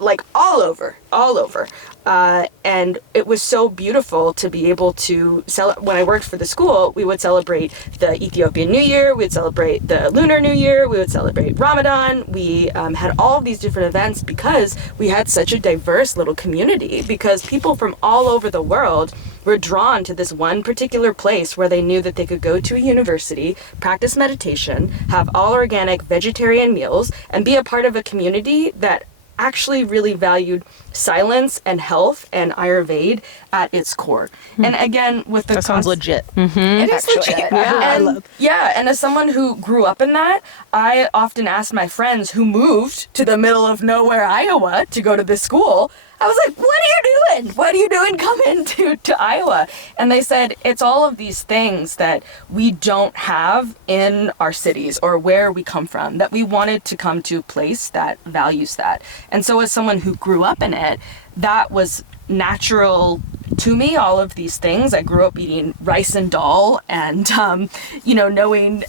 like all over. And it was so beautiful to be able to when I worked for the school, we would celebrate the Ethiopian New Year, we'd celebrate the Lunar New Year, we would celebrate Ramadan. We had all of these different events because we had such a diverse little community, because people from all over the world were drawn to this one particular place where they knew that they could go to a university, practice meditation, have all organic vegetarian meals, and be a part of a community that actually really valued silence and health and Ayurveda at its core. And again, with the That sounds legit. it is legit. And as someone who grew up in that, I often asked my friends who moved to the middle of nowhere, Iowa, to go to this school. I was like, what are you doing? What are you doing coming to Iowa? And they said, it's all of these things that we don't have in our cities or where we come from, that we wanted to come to a place that values that. And so as someone who grew up in it, that was natural to me, all of these things, I grew up eating rice and dal and, knowing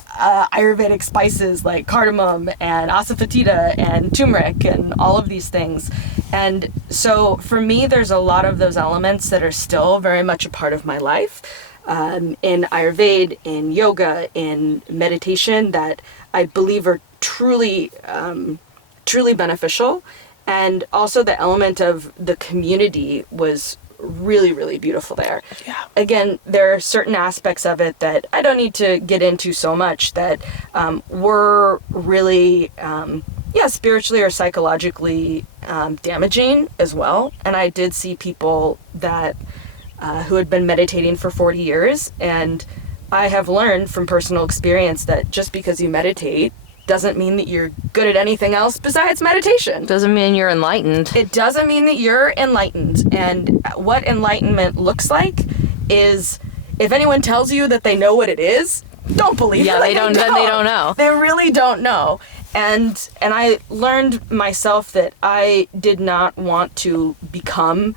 Ayurvedic spices like cardamom and asafoetida and turmeric and all of these things. And so for me, there's a lot of those elements that are still very much a part of my life. In Ayurveda, in yoga, in meditation, that I believe are truly beneficial. And also the element of the community was really, really beautiful there. Yeah. Again, there are certain aspects of it that I don't need to get into so much that were really, spiritually or psychologically damaging as well. And I did see people that who had been meditating for 40 years. And I have learned from personal experience that just because you meditate doesn't mean that you're good at anything else besides meditation. Doesn't mean you're enlightened. It doesn't mean that you're enlightened. And what enlightenment looks like is, if anyone tells you that they know what it is, don't believe it. They don't know. They really don't know. And I learned myself that I did not want to become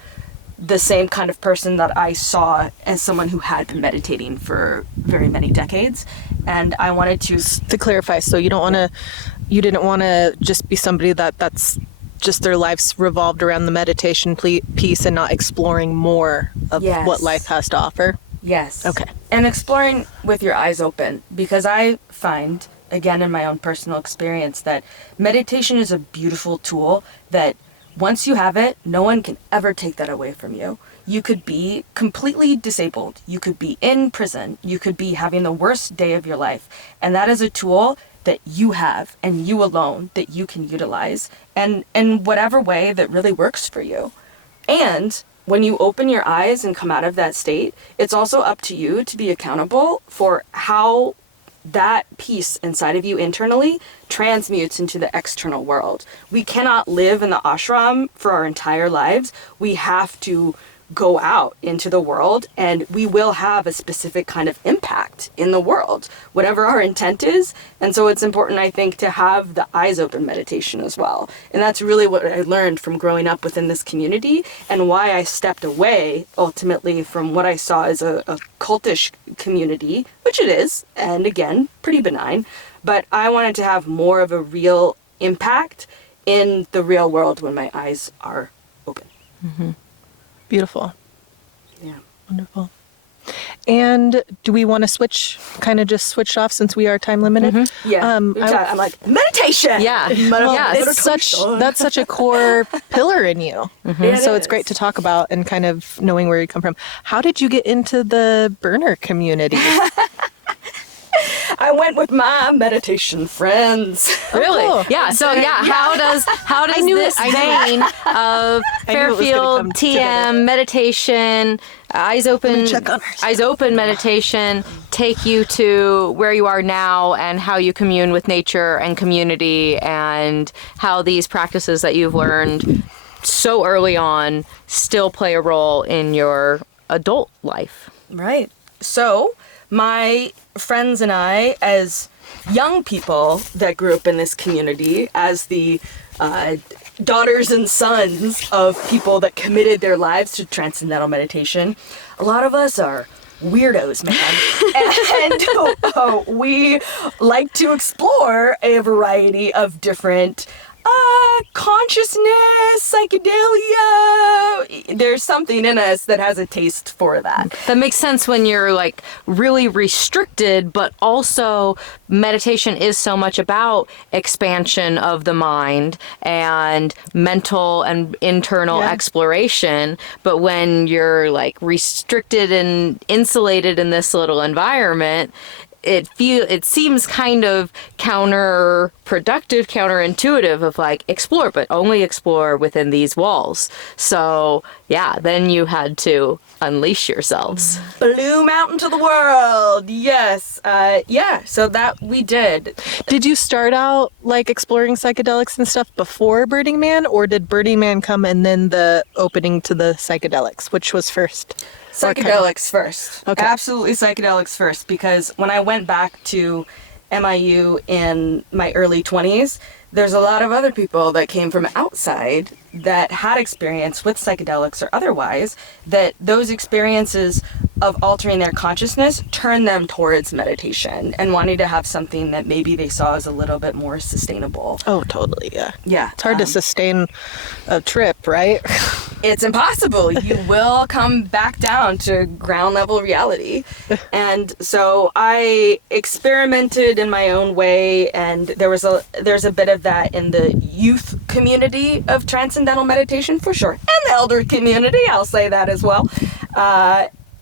the same kind of person that I saw as someone who had been meditating for very many decades. And I wanted to clarify, so you didn't want to just be somebody that's just their lives revolved around the meditation piece and not exploring more of what life has to offer? Yes. Okay. And exploring with your eyes open, because I find, again, in my own personal experience, that meditation is a beautiful tool that once you have it, no one can ever take that away from you. You could be completely disabled. You could be in prison. You could be having the worst day of your life. And that is a tool that you have and you alone that you can utilize and in whatever way that really works for you. And when you open your eyes and come out of that state, it's also up to you to be accountable for how that piece inside of you internally transmutes into the external world. We cannot live in the ashram for our entire lives. We have to go out into the world, and we will have a specific kind of impact in the world, whatever our intent is. And so it's important, I think, to have the eyes open meditation as well. And that's really what I learned from growing up within this community, and why I stepped away ultimately from what I saw as a cultish community, which it is, and again, pretty benign. But I wanted to have more of a real impact in the real world when my eyes are open. Mm-hmm. Beautiful. Yeah. Wonderful. And do we want to switch off since we are time limited? Mm-hmm. Yeah. I'm like, meditation. Yeah. That's such a core pillar in you. Mm-hmm. So it's great to talk about and kind of knowing where you come from. How did you get into the burner community? I went with my meditation friends. Really? Oh, cool. Yeah. So how does this vein of Fairfield TM meditation, eyes open meditation take you to where you are now, and how you commune with nature and community, and how these practices that you've learned so early on still play a role in your adult life? Right. So my friends and I, as young people that grew up in this community, as the daughters and sons of people that committed their lives to transcendental meditation, a lot of us are weirdos, man. And we like to explore a variety of different consciousness, psychedelia. There's something in us that has a taste for that. That makes sense when you're like really restricted, but also meditation is so much about expansion of the mind and mental and internal exploration. But when you're like restricted and insulated in this little environment, it seems kind of counterproductive, counterintuitive of like explore, but only explore within these walls. So then you had to unleash yourselves. Bloom out into the world. Yes. So that we did. Did you start out like exploring psychedelics and stuff before Burning Man, or did Burning Man come and then the opening to the psychedelics? Which was first? Psychedelics first. Okay. Absolutely psychedelics first, because when I went back to MIU in my early 20s, there's a lot of other people that came from outside that had experience with psychedelics or otherwise, that those experiences of altering their consciousness turn them towards meditation and wanting to have something that maybe they saw as a little bit more sustainable. Oh, totally. Yeah. Yeah. It's hard to sustain a trip, right? It's impossible. You will come back down to ground level reality. And so I experimented in my own way, and there's a bit of that in the youth community of Transcendental meditation for sure. And the elder community, I'll say that as well.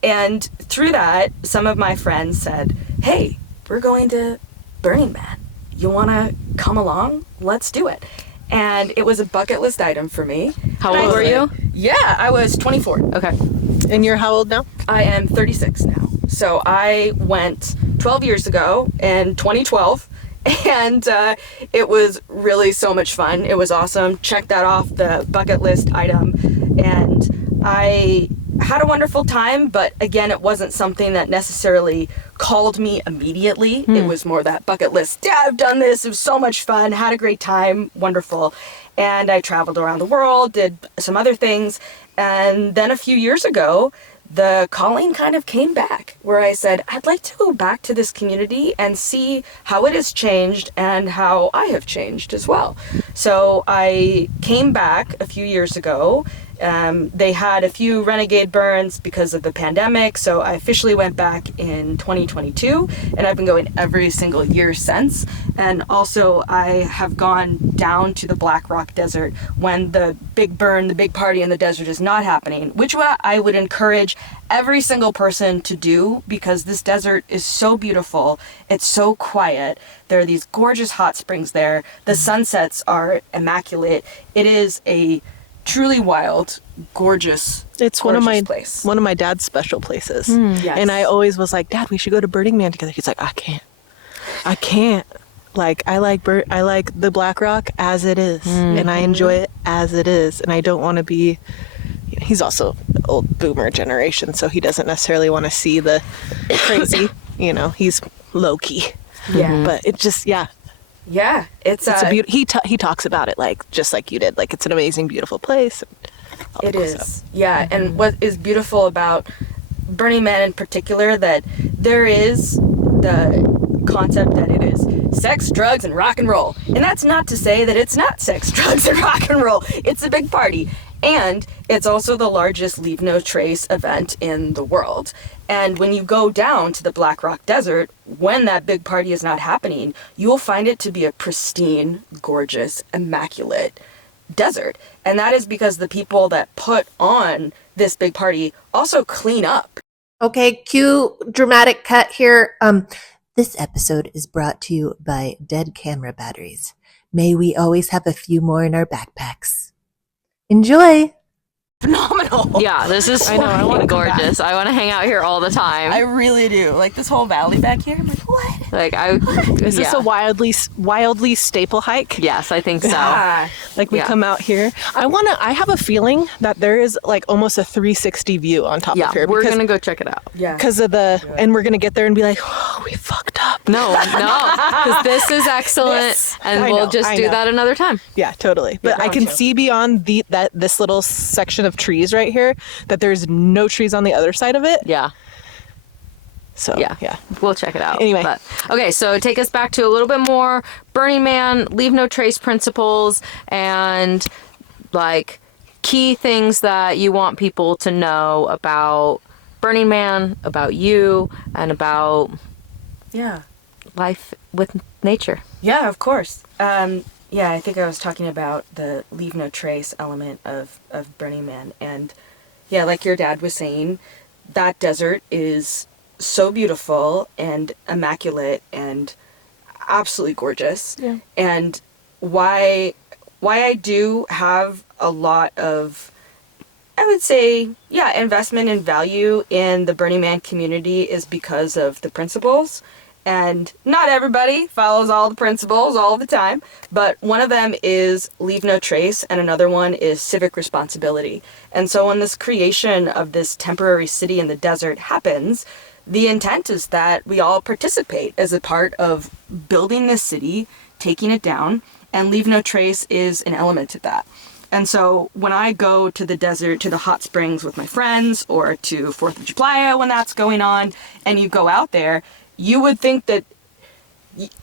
And through that, some of my friends said, hey, we're going to Burning Man. You want to come along? Let's do it. And it was a bucket list item for me. How old were you? Yeah, I was 24. Okay. And you're how old now? I am 36 now. So I went 12 years ago in 2012, and it was really so much fun. It was awesome. Check that off the bucket list item. And I had a wonderful time, but again, it wasn't something that necessarily called me immediately. It was more that bucket list. Yeah, I've done this. It was so much fun. Had a great time. Wonderful. And I traveled around the world, did some other things. And then a few years ago, the calling kind of came back where I said, I'd like to go back to this community and see how it has changed and how I have changed as well. So I came back a few years ago. They had a few renegade burns because of the pandemic, so I officially went back in 2022, and I've been going every single year since. And also I have gone down to the Black Rock Desert when the big burn, the big party in the desert is not happening, which I would encourage every single person to do, because this desert is so beautiful. It's so quiet. There are these gorgeous hot springs there. The sunsets are immaculate. It is a truly wild, gorgeous, It's place. one of my dad's special places. Yes. And I always was like, Dad, we should go to Burning Man together. He's like, I can't. Like, I like the Black Rock as it is, and I enjoy it as it is, and I don't want to be. He's also old boomer generation, so he doesn't necessarily want to see the crazy. He's low key. Yeah. But it just, yeah. Yeah, it's a he talks about it like just like you did, like it's an amazing, beautiful place. It is. Yeah, and what is beautiful about Burning Man in particular, that there is the concept that it is sex, drugs, and rock and roll. And that's not to say that it's not sex, drugs, and rock and roll. It's a big party. And it's also the largest Leave No Trace event in the world. And when you go down to the Black Rock Desert, when that big party is not happening, you will find it to be a pristine, gorgeous, immaculate desert. And that is because the people that put on this big party also clean up. Okay, cue dramatic cut here. This episode is brought to you by Dead Camera Batteries. May we always have a few more in our backpacks. Enjoy! Phenomenal. Yeah, this is I know, I wanna come gorgeous. I want to hang out here all the time. I really do. Like this whole valley back here, I'm like, what? Like Is this a wildly staple hike? Yes, I think so. Yeah. Like we come out here. I have a feeling that there is like almost a 360 view on top Yeah, of here. we're gonna go check it out. Yeah. Because of and we're gonna get there and be like, oh, we fucked up. No, because this is excellent, and I we'll know, just I do know. that another time. Yeah, totally. But I can see beyond this little section of trees right here that there's no trees on the other side of it. Yeah. So Yeah, we'll check it out. Anyway. But, okay, so take us back to a little bit more Burning Man, Leave No Trace principles, and like key things that you want people to know about Burning Man, about you, and about life with nature. Yeah, of course. Yeah, I think I was talking about the Leave No Trace element of Burning Man. And yeah, like your dad was saying, that desert is so beautiful and immaculate and absolutely gorgeous. Yeah. And why I do have a lot of, I would say, investment and value in the Burning Man community is because of the principles. And not everybody follows all the principles all the time, but one of them is Leave No Trace, and another one is civic responsibility. And so when this creation of this temporary city in the desert happens, the intent is that we all participate as a part of building this city, taking it down, and leave no trace is an element of that. And so when I go to the desert, to the hot springs with my friends, or to 4th of Playa when that's going on, and you go out there, you would think that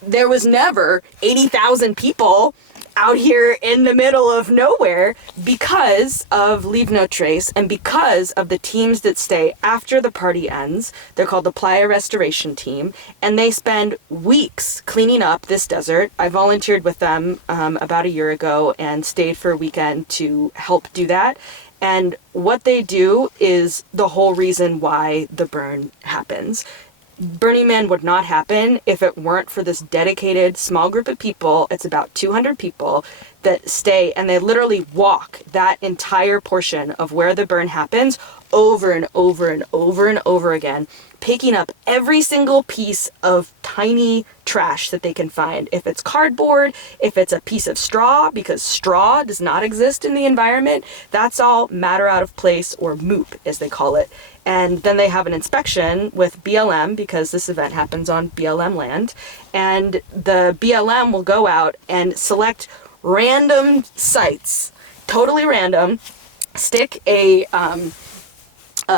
there was never 80,000 people out here in the middle of nowhere because of Leave No Trace and because of the teams that stay after the party ends. They're called the Playa Restoration Team, and they spend weeks cleaning up this desert. I volunteered with them about a year ago and stayed for a weekend to help do that. And what they do is the whole reason why the burn happens. Burning Man would not happen if it weren't for this dedicated small group of people. It's about 200 people that stay, and they literally walk that entire portion of where the burn happens over and over and over and over again, picking up every single piece of tiny trash that they can find. If it's cardboard, if it's a piece of straw, because straw does not exist in the environment, that's all matter out of place, or MOOP as they call it. And then they have an inspection with BLM, because this event happens on BLM land, and the BLM will go out and select random sites, totally random, stick a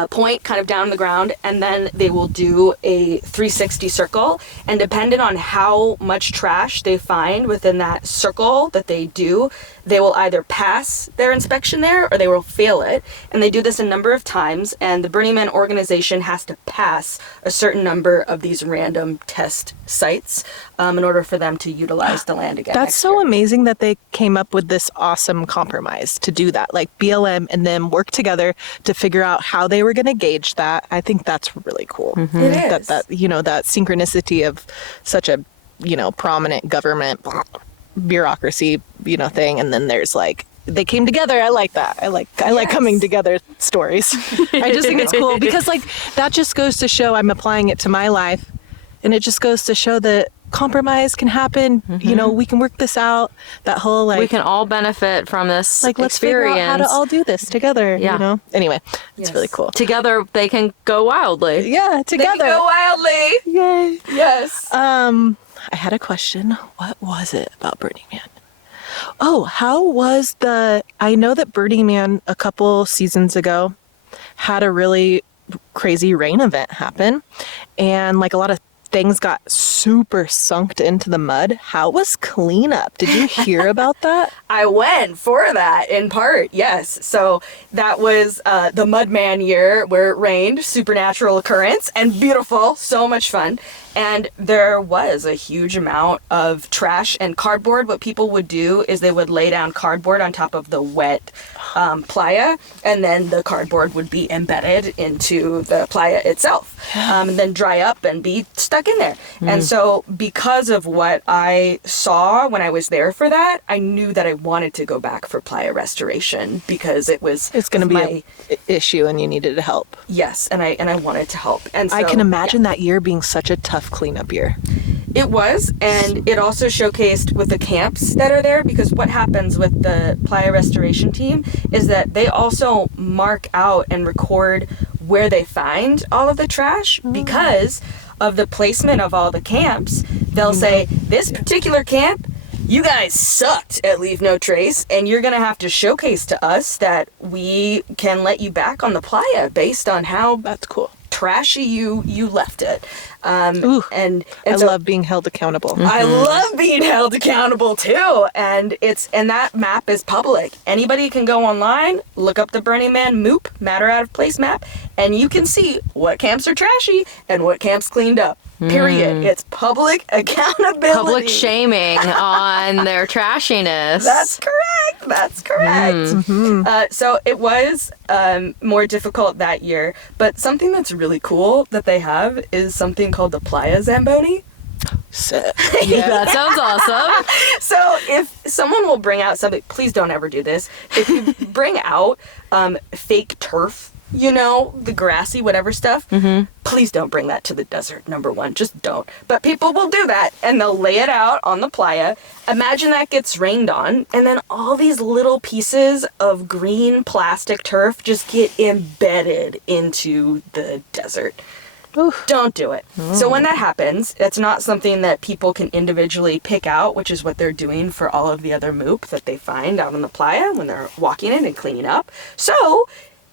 point kind of down on the ground, and then they will do a 360 circle, and depending on how much trash they find within that circle that they do, they will either pass their inspection there or they will fail it. And they do this a number of times, and the Burning Man organization has to pass a certain number of these random test sites in order for them to utilize the land again. That's so amazing that they came up with this awesome compromise to do that. Like BLM and them work together to figure out how they were going to gauge that. I think that's really cool. It is. That that synchronicity of such a prominent government bureaucracy thing, and then there's like they came together. I like that. I like coming together stories. I just think it's cool because like that just goes to show, I'm applying it to my life, and it just goes to show that compromise can happen. We can work this out. That whole we can all benefit from this let's figure out how to all do this together. Anyway, it's really cool. Together they can go wildly. Yeah, together. They can go wildly. Yay. Yes. I had a question. What was it about Burning Man? Oh, how was I know that Burning Man a couple seasons ago had a really crazy rain event happen, and like a lot of things got super sunk into the mud. How was cleanup? Did you hear about that? I went for that in part, yes. So that was the Mudman year where it rained, supernatural occurrence, and beautiful, so much fun. And there was a huge amount of trash and cardboard. What people would do is they would lay down cardboard on top of the wet playa, and then the cardboard would be embedded into the playa itself, and then dry up and be stuck in there. And so because of what I saw when I was there for that, I knew that I wanted to go back for playa restoration because it's going to be an issue and you needed to help. Yes, and I wanted to help. And so, I can imagine that year being such a tough cleanup year. It was, and it also showcased with the camps that are there, because what happens with the Playa Restoration Team is that they also mark out and record where they find all of the trash because of the placement of all the camps. They'll say, this particular camp, you guys sucked at Leave No Trace, and you're going to have to showcase to us that we can let you back on the playa based on how That's cool. trashy you left it. Ooh, and I so love being held accountable. I love being held accountable too. And that map is public. Anybody can go online, look up the Burning Man MOOP, matter out of place map, and you can see what camps are trashy and what camps cleaned up. Period. It's public accountability. Public shaming on their trashiness. That's correct. So it was more difficult that year. But something that's really cool that they have is something called the Playa Zamboni. That sounds awesome. So if someone will bring out something, please don't ever do this. If you bring out fake turf, the grassy whatever stuff, please don't bring that to the desert, number one. Just don't. But people will do that, and they'll lay it out on the playa. Imagine that gets rained on, and then all these little pieces of green plastic turf just get embedded into the desert. Don't do it. So when that happens, it's not something that people can individually pick out, which is what they're doing for all of the other moop that they find out on the playa when they're walking in and cleaning up. So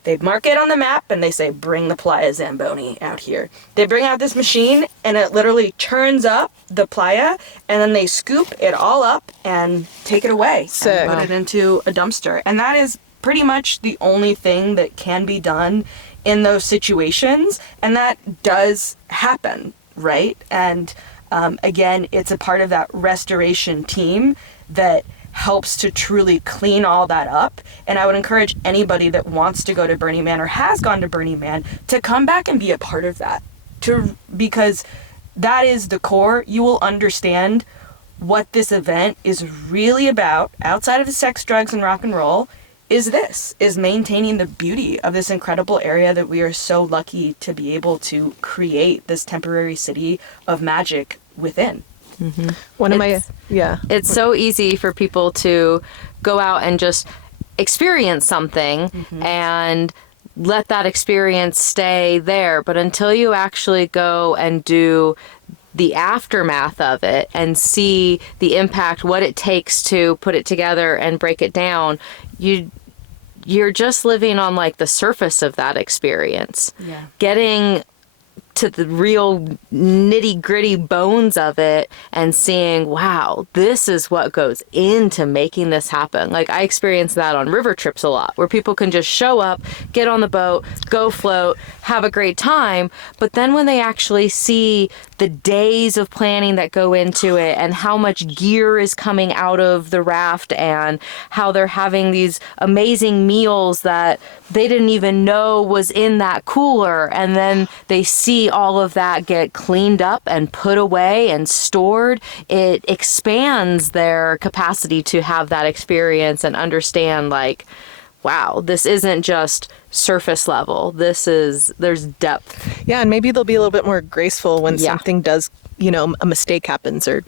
they mark it on the map and they say, bring the playa Zamboni out here. They bring out this machine and it literally churns up the playa, and then they scoop it all up and take it away. Sick. And put it into a dumpster. And that is pretty much the only thing that can be done in those situations, and that does happen, right? And again, it's a part of that restoration team that helps to truly clean all that up. And I would encourage anybody that wants to go to Burning Man or has gone to Burning Man to come back and be a part of that, because that is the core. You will understand what this event is really about outside of the sex, drugs, and rock and roll. Is maintaining the beauty of this incredible area that we are so lucky to be able to create this temporary city of magic within. It's so easy for people to go out and just experience something and let that experience stay there. But until you actually go and do the aftermath of it and see the impact, what it takes to put it together and break it down, you're just living on like the surface of that experience. Yeah. Getting to the real nitty gritty bones of it and seeing, wow, this is what goes into making this happen. Like I experience that on river trips a lot, where people can just show up, get on the boat, go float, have a great time. But then when they actually see the days of planning that go into it and how much gear is coming out of the raft and how they're having these amazing meals that they didn't even know was in that cooler, and then they see all of that get cleaned up and put away and stored, it expands their capacity to have that experience and understand, like, wow, this isn't just surface level. There's depth. Yeah, and maybe they'll be a little bit more graceful when something does, a mistake happens or,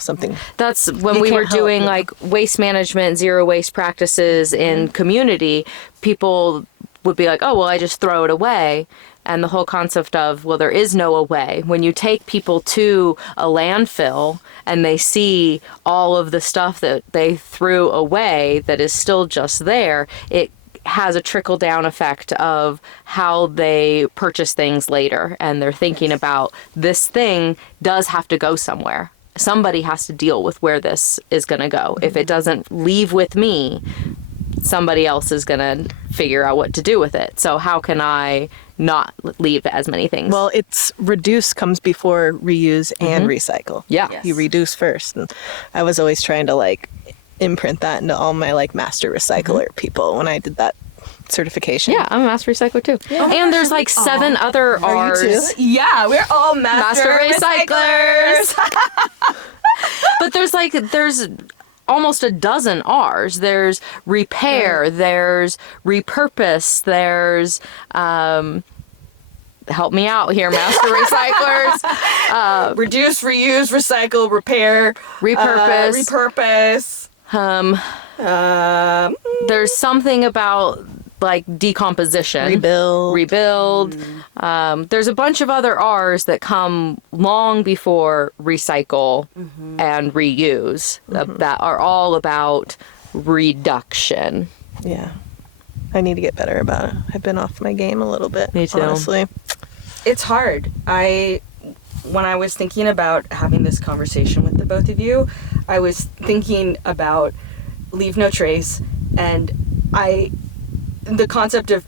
something. That's when we were doing like waste management, zero waste practices in community, people would be like, oh, well, I just throw it away. And the whole concept of, well, there is no away. When you take people to a landfill and they see all of the stuff that they threw away that is still just there, it has a trickle down effect of how they purchase things later. And they're thinking about, this thing does have to go somewhere. Somebody has to deal with where this is going to go. If it doesn't leave with me, somebody else is going to figure out what to do with it. So how can I not leave as many things? Well, it's reduce comes before reuse and recycle. Yeah. Yes. You reduce first. And I was always trying to imprint that into all my master recycler people when I did that certification. Yeah, I'm a master recycler too. Yeah. And there's 7 other Are you R's. too? Yeah, we're all master recyclers. But there's almost a dozen R's. There's repair, there's repurpose, there's help me out here, master recyclers. Reduce, reuse, recycle, repair, Repurpose. repurpose. There's something about decomposition. Rebuild. There's a bunch of other R's that come long before recycle and reuse that are all about reduction. Yeah. I need to get better about it. I've been off my game a little bit. Me too. Honestly. It's hard. When I was thinking about having this conversation with the both of you, I was thinking about leave no trace, and the concept of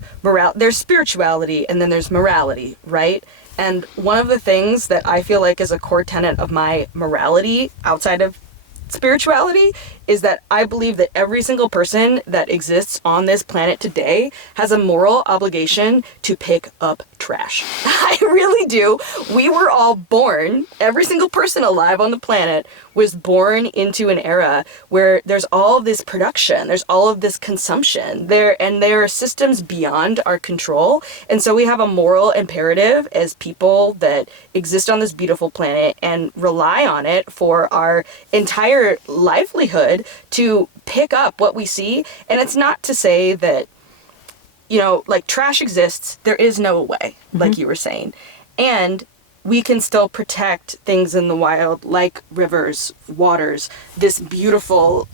there's spirituality and then there's morality, right? And one of the things that I feel like is a core tenet of my morality outside of spirituality is that I believe that every single person that exists on this planet today has a moral obligation to pick up trash. I really do. We were all born, every single person alive on the planet was born into an era where there's all of this production, there's all of this consumption, there are systems beyond our control. And so we have a moral imperative as people that exist on this beautiful planet and rely on it for our entire livelihood to pick up what we see. And it's not to say that, trash exists, there is no way, like you were saying. And we can still protect things in the wild, like rivers, waters, this beautiful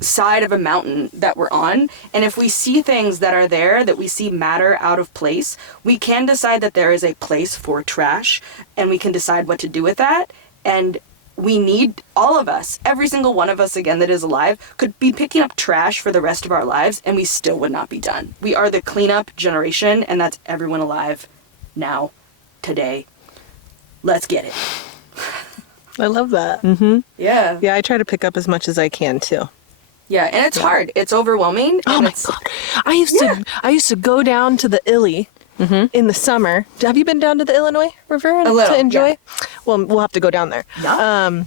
side of a mountain that we're on. And if we see things that are there that we see matter out of place, we can decide that there is a place for trash, and we can decide what to do with that. And we need, all of us, every single one of us, again, that is alive, could be picking up trash for the rest of our lives, and we still would not be done. We are the cleanup generation, and that's everyone alive now, today. Let's get it. I love that. Yeah. Yeah, I try to pick up as much as I can too. Yeah, and it's hard. It's overwhelming. Oh and my God. I used to go down to the Illy in the summer. Have you been down to the Illinois River A little, to enjoy? yeah. Well, we'll have to go down there. Yeah.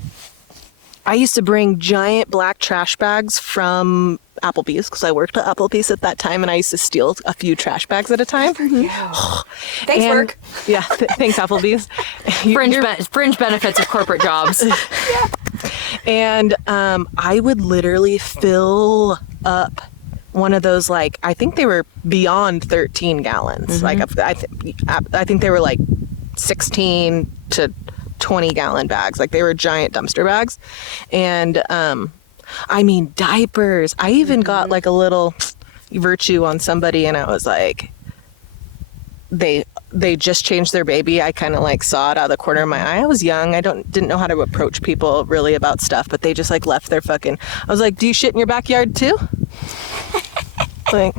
I used to bring giant black trash bags from Applebee's because I worked at Applebee's at that time, and I used to steal a few trash bags at a time. Thanks, And- work. Yeah, thanks, Applebee's. Fringe benefits of corporate jobs. And I would literally fill up one of those, like, I think they were beyond 13 gallons. Like, I think they were like 16 to 20 gallon bags. Like, they were giant dumpster bags. And I mean, diapers. I even got like a little virtue on somebody, and I was like, they just changed their baby. I kind of like saw it out of the corner of my eye. I was young. I didn't know how to approach people really about stuff, but they just like left their fucking, I was like, do you shit in your backyard too? Like,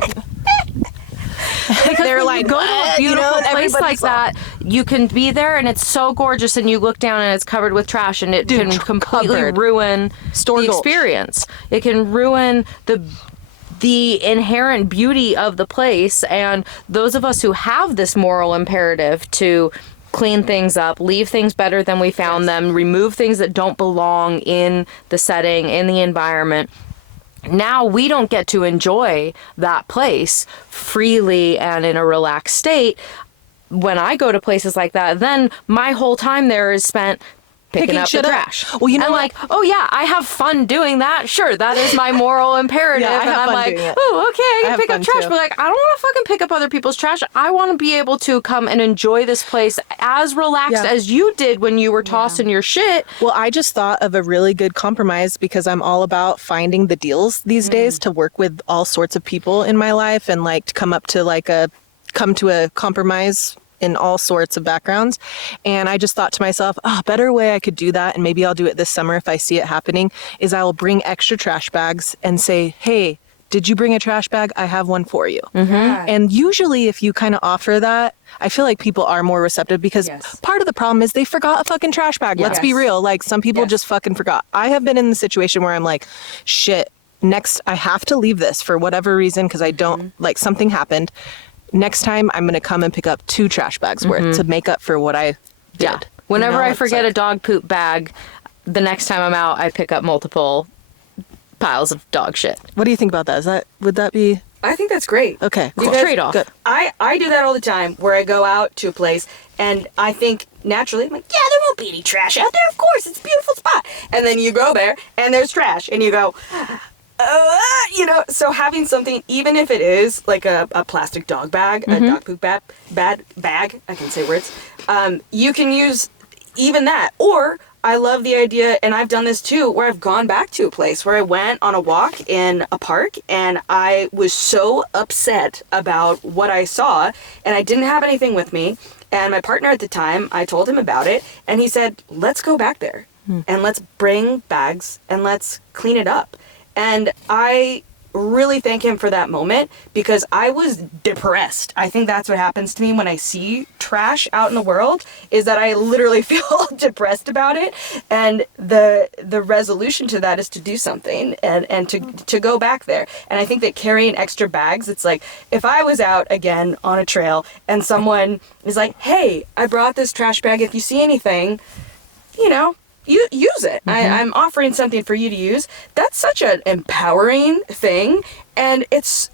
they're like, Go to a beautiful place like that, you can be there and it's so gorgeous, and you look down and it's covered with trash, and it can completely covered. ruin Store the gulch. experience. It can ruin the inherent beauty of the place. And those of us who have this moral imperative to clean things up, leave things better than we found them, remove things that don't belong in the setting, in the environment, now we don't get to enjoy that place freely and in a relaxed state. When I go to places like that, then my whole time there is spent picking up the shit up. trash. Well, you know and what? like, oh yeah, I have fun doing that. Sure, that is my moral imperative. Yeah, I and have I'm fun like, doing it. oh, okay, I can have pick up fun trash. too. But like, I don't want to fucking pick up other people's trash. I want to be able to come and enjoy this place as relaxed Yeah. as you did when you were tossing your shit. well, I just thought of a really good compromise because I'm all about finding the deals these days to work with all sorts of people in my life and like to come to a compromise in all sorts of backgrounds. And I just thought to myself, better way I could do that, and maybe I'll do it this summer if I see it happening, is I will bring extra trash bags and say, hey, did you bring a trash bag? I have one for you. And usually if you kind of offer that, I feel like people are more receptive because part of the problem is they forgot a fucking trash bag. Let's be real. Like, some people just fucking forgot. I have been in the situation where I'm like, shit, next I have to leave this for whatever reason because I don't, like, something happened. Next time I'm going to come and pick up 2 trash bags worth to make up for what I did. Yeah. Whenever You know, I it's forget like- a dog poop bag, the next time I'm out, I pick up multiple piles of dog shit. What do you think about that? Would that be I think that's great. okay? You Cool. guys- Trade-off. Good. I do that all the time where I go out to a place and I think naturally, I'm like, yeah, there won't be any trash out there. Of course, it's a beautiful spot. And then you go there and there's trash and you go, so having something, even if it is like a plastic dog bag, a dog poop bag, I can say words, you can use even that. Or I love the idea, and I've done this too, where I've gone back to a place where I went on a walk in a park and I was so upset about what I saw and I didn't have anything with me. And my partner at the time, I told him about it and he said, let's go back there and let's bring bags and let's clean it up. And I really thank him for that moment because I was depressed. I think that's what happens to me when I see trash out in the world, is that I literally feel depressed about it. And the resolution to that is to do something and to go back there. And I think that carrying extra bags, it's like if I was out again on a trail and someone is like, hey, I brought this trash bag. If you see anything, you use it. I'm offering something for you to use. That's such an empowering thing, and it's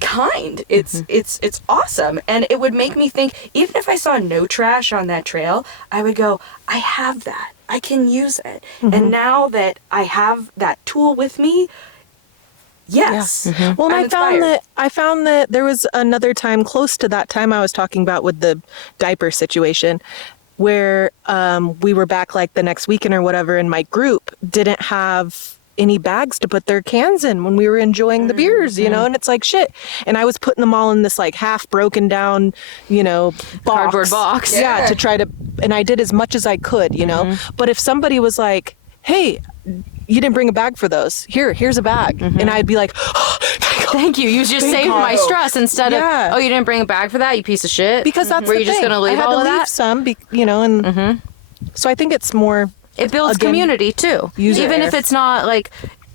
kind. It's awesome, and it would make me think. Even if I saw no trash on that trail, I would go, I have that. I can use it. And now that I have that tool with me, Yes. Well, and I'm I found that there was another time close to that time I was talking about with the diaper situation where we were back like the next weekend or whatever, and my group didn't have any bags to put their cans in when we were enjoying the beers, you know, and it's like shit. And I was putting them all in this like half broken down, you know, Cardboard box. Yeah, to try to, and I did as much as I could, you know. But if somebody was like, hey, you didn't bring a bag for those. Here's a bag. And I'd be like, oh, Thank you. You just saved my stress instead of, oh, you didn't bring a bag for that, you piece of shit. because that's Were the you just thing. going to leave I had all to of leave that? some, you know, and so I think it's more. It builds Again, community too. user Even error. if it's not like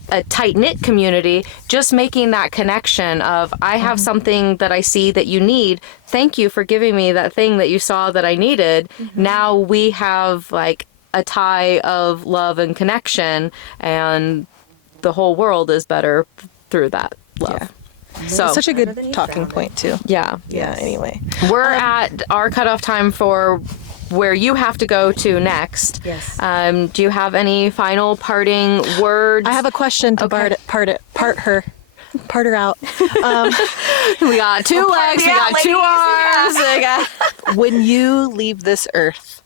a tight-knit community, just making that connection of, I have something that I see that you need. Thank you for giving me that thing that you saw that I needed. Now we have like a tie of love and connection, and the whole world is better through that love. Yeah. So Such a good talking point too. yeah, Yeah. Anyway, we're at our cutoff time for where you have to go to next. Yes. Do you have any final parting words? I have a question to part her out. We got two legs, we got two arms. We got... When you leave this earth,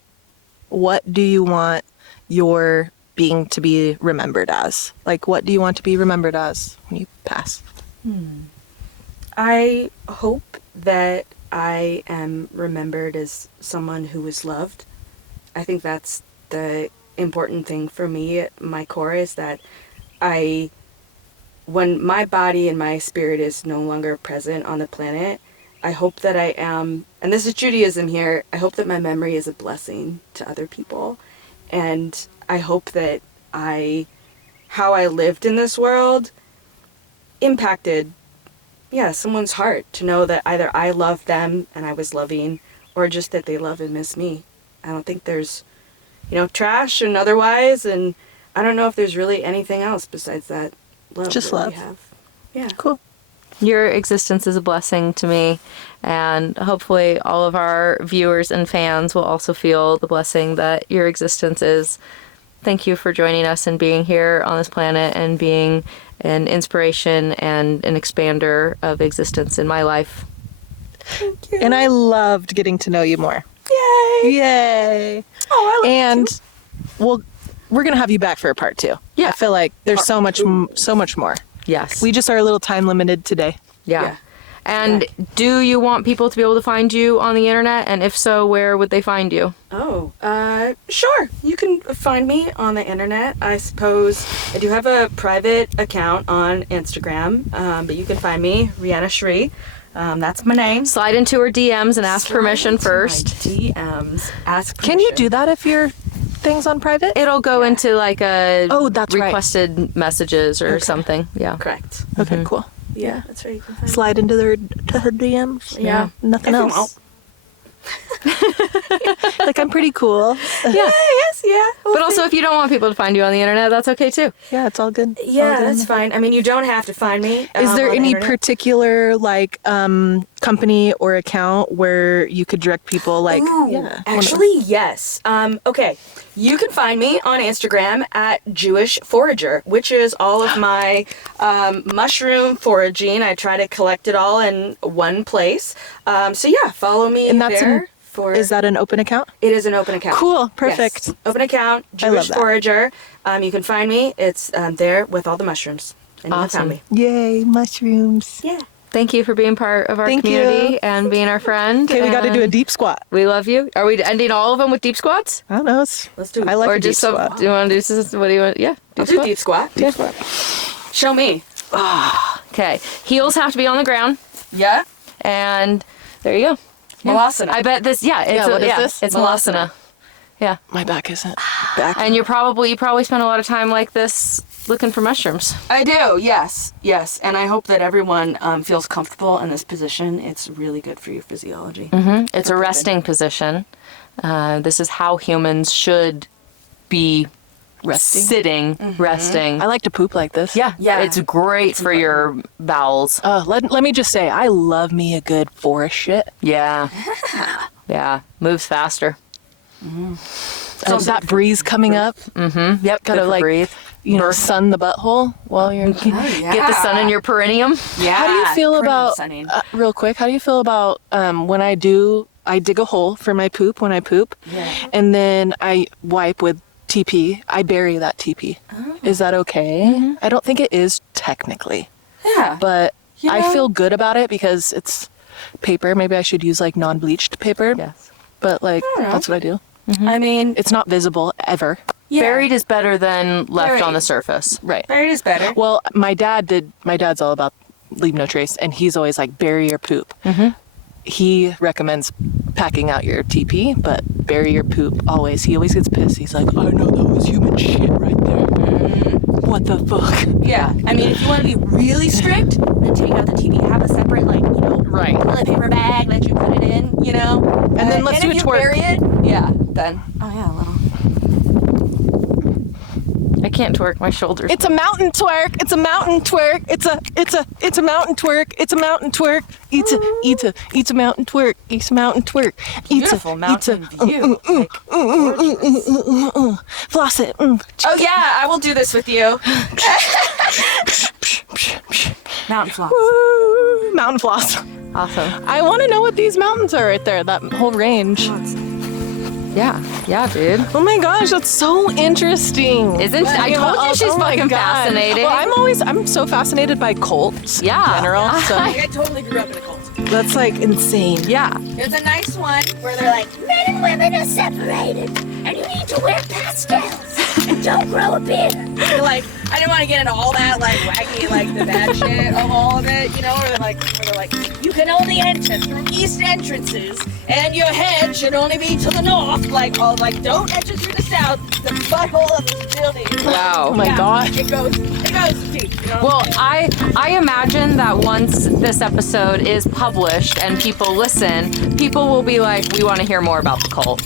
what do you want your being to be remembered as? Like, what do you want to be remembered as when you pass? I hope that I am remembered as someone who was loved. I think that's the important thing for me at my core, is that when my body and my spirit is no longer present on the planet, I hope that I am, and this is Judaism here, I hope that my memory is a blessing to other people. And I hope that how I lived in this world impacted someone's heart, to know that either I loved them and I was loving, or just that they love and miss me. I don't think there's, trash and otherwise, and I don't know if there's really anything else besides that love. Just that love. We have. Yeah. Cool. Your existence is a blessing to me, and hopefully all of our viewers and fans will also feel the blessing that your existence is. Thank you for joining us and being here on this planet and being an inspiration and an expander of existence in my life. Thank you. And I loved getting to know you more. Yay! Yay! Oh, I love And we're gonna have you back for a part 2. Yeah. I feel like there's so much more. Yes. We just are a little time limited today. Yeah. And do you want people to be able to find you on the internet? And if so, where would they find you? Oh, sure. You can find me on the internet. I suppose I do have a private account on Instagram, but you can find me, Rianna Shri. That's my name. Slide into her DMs and ask permission first. DMs. Ask permission. Can you do that if your thing's on private? It'll go into like a That's right. requested messages or something. Yeah. Correct. Okay, cool. Yeah, that's right. You can find me. Slide into her DMs. Yeah. Nothing If I'm else. Like, I'm pretty cool. Yes, yeah. But also, if you don't want people to find you on the internet, that's okay too. Yeah, it's all good. Yeah, All good. that's fine. I mean, you don't have to find me. Is there on the any internet. particular company or account where you could direct people like? Ooh, actually, yes. Okay, you can find me on Instagram at Jewish Forager, which is all of my mushroom foraging. I try to collect it all in one place. So yeah, follow me And that's there. Is that an open account? It is an open account. Cool, perfect. Yes. Open account, I love Jewish that. Forager. You can find me. It's there with all the mushrooms. And Awesome. you can find me. Yay, mushrooms. Yeah. Thank you for being part of our Thank community you. and being our friend. Okay, we got to do a and deep squat. We love you. Are we ending all of them with deep squats? I don't know. Let's do it. I like Or a deep just some, squat. do you want to do this? What do you want? Yeah. I'll do deep squat. Deep squat. Show me. Okay. Heels have to be on the ground. Yeah. And there you go. Malasana. I bet this, it's what is this? It's Malasana. Yeah. My back isn't back. And you probably spend a lot of time like this looking for mushrooms. I do, yes. And I hope that everyone feels comfortable in this position. It's really good for your physiology. It's a resting position. This is how humans should be Resting. sitting, resting. I like to poop like this. Yeah, Yeah. it's great for your bowels. Let me just say, I love me a good forest shit. Yeah. Yeah, moves faster. That breeze coming up. Yep, Gotta good for like breathe. sun the butthole while you're. Get the sun in your perineum. Yeah. How do you feel perineum about sunning. real quick? How do you feel about when I dig a hole for my poop when I poop, and then I wipe with TP. I bury that TP. Oh. Is that okay? I don't think it is technically, Yeah. but You I know- feel good about it because it's paper. Maybe I should use like non-bleached paper. Yes. But like that's what I do. I mean, It's not visible ever. yeah. Buried is better than left on Buried. the surface. Right. Buried is better. Well, my dad's all about leave no trace, and he's always like bury your poop. He recommends packing out your TP, but bury your poop always. He always gets pissed. He's like, I know that was human shit right there. What the fuck? Yeah. I mean, if you want to be really strict, then take out the TV. Have a separate, like, Right. toilet paper bag that you put it in, And then let's do if a you twerk. bury it, yeah, then. Oh, yeah, a little. I can't twerk my shoulders. It's a mountain twerk. It's a mountain twerk. It's a mountain twerk. It's a mountain twerk. It's a mountain twerk. It's a mountain twerk. Beautiful mountain view. Floss it. Oh, yeah, I will do this with you. Mountain floss. Woo, mountain floss. Awesome. I want to know what these mountains are right there. That whole range. Yeah, dude. Oh my gosh, that's so interesting. Isn't I told you she's my fucking God. fascinating. Well, I'm so fascinated by cults Yeah. in general. So I totally grew up in a cult. that's like insane. Yeah. There's a nice one where they're like, men and women are separated, and you need to wear pastels and don't grow a beard. You're like, I didn't want to get into all that like wacky, like the bad shit of all of it, where they're like, you can only enter through east entrances, and your head should only be to the north. Like, don't enter through the south. The butthole of the building. Wow. Oh my gosh. It goes deep. Well, I imagine that once this episode is published and people listen, people will be like, we want to hear more about the cult.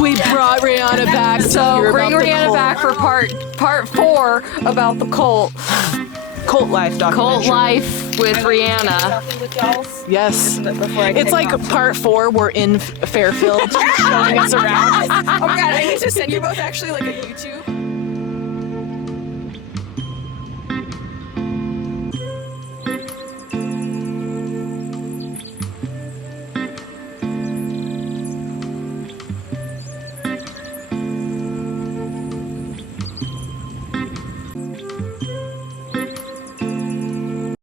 We brought Rianna back. to So hear bring about the Rianna cult. back for part 4 about the cult. Cult life documentary. Cult life with Rianna. Yes. Before I It's take like off. part 4. We're in Fairfield, showing us around. Oh my god, I need to send you both actually like a YouTube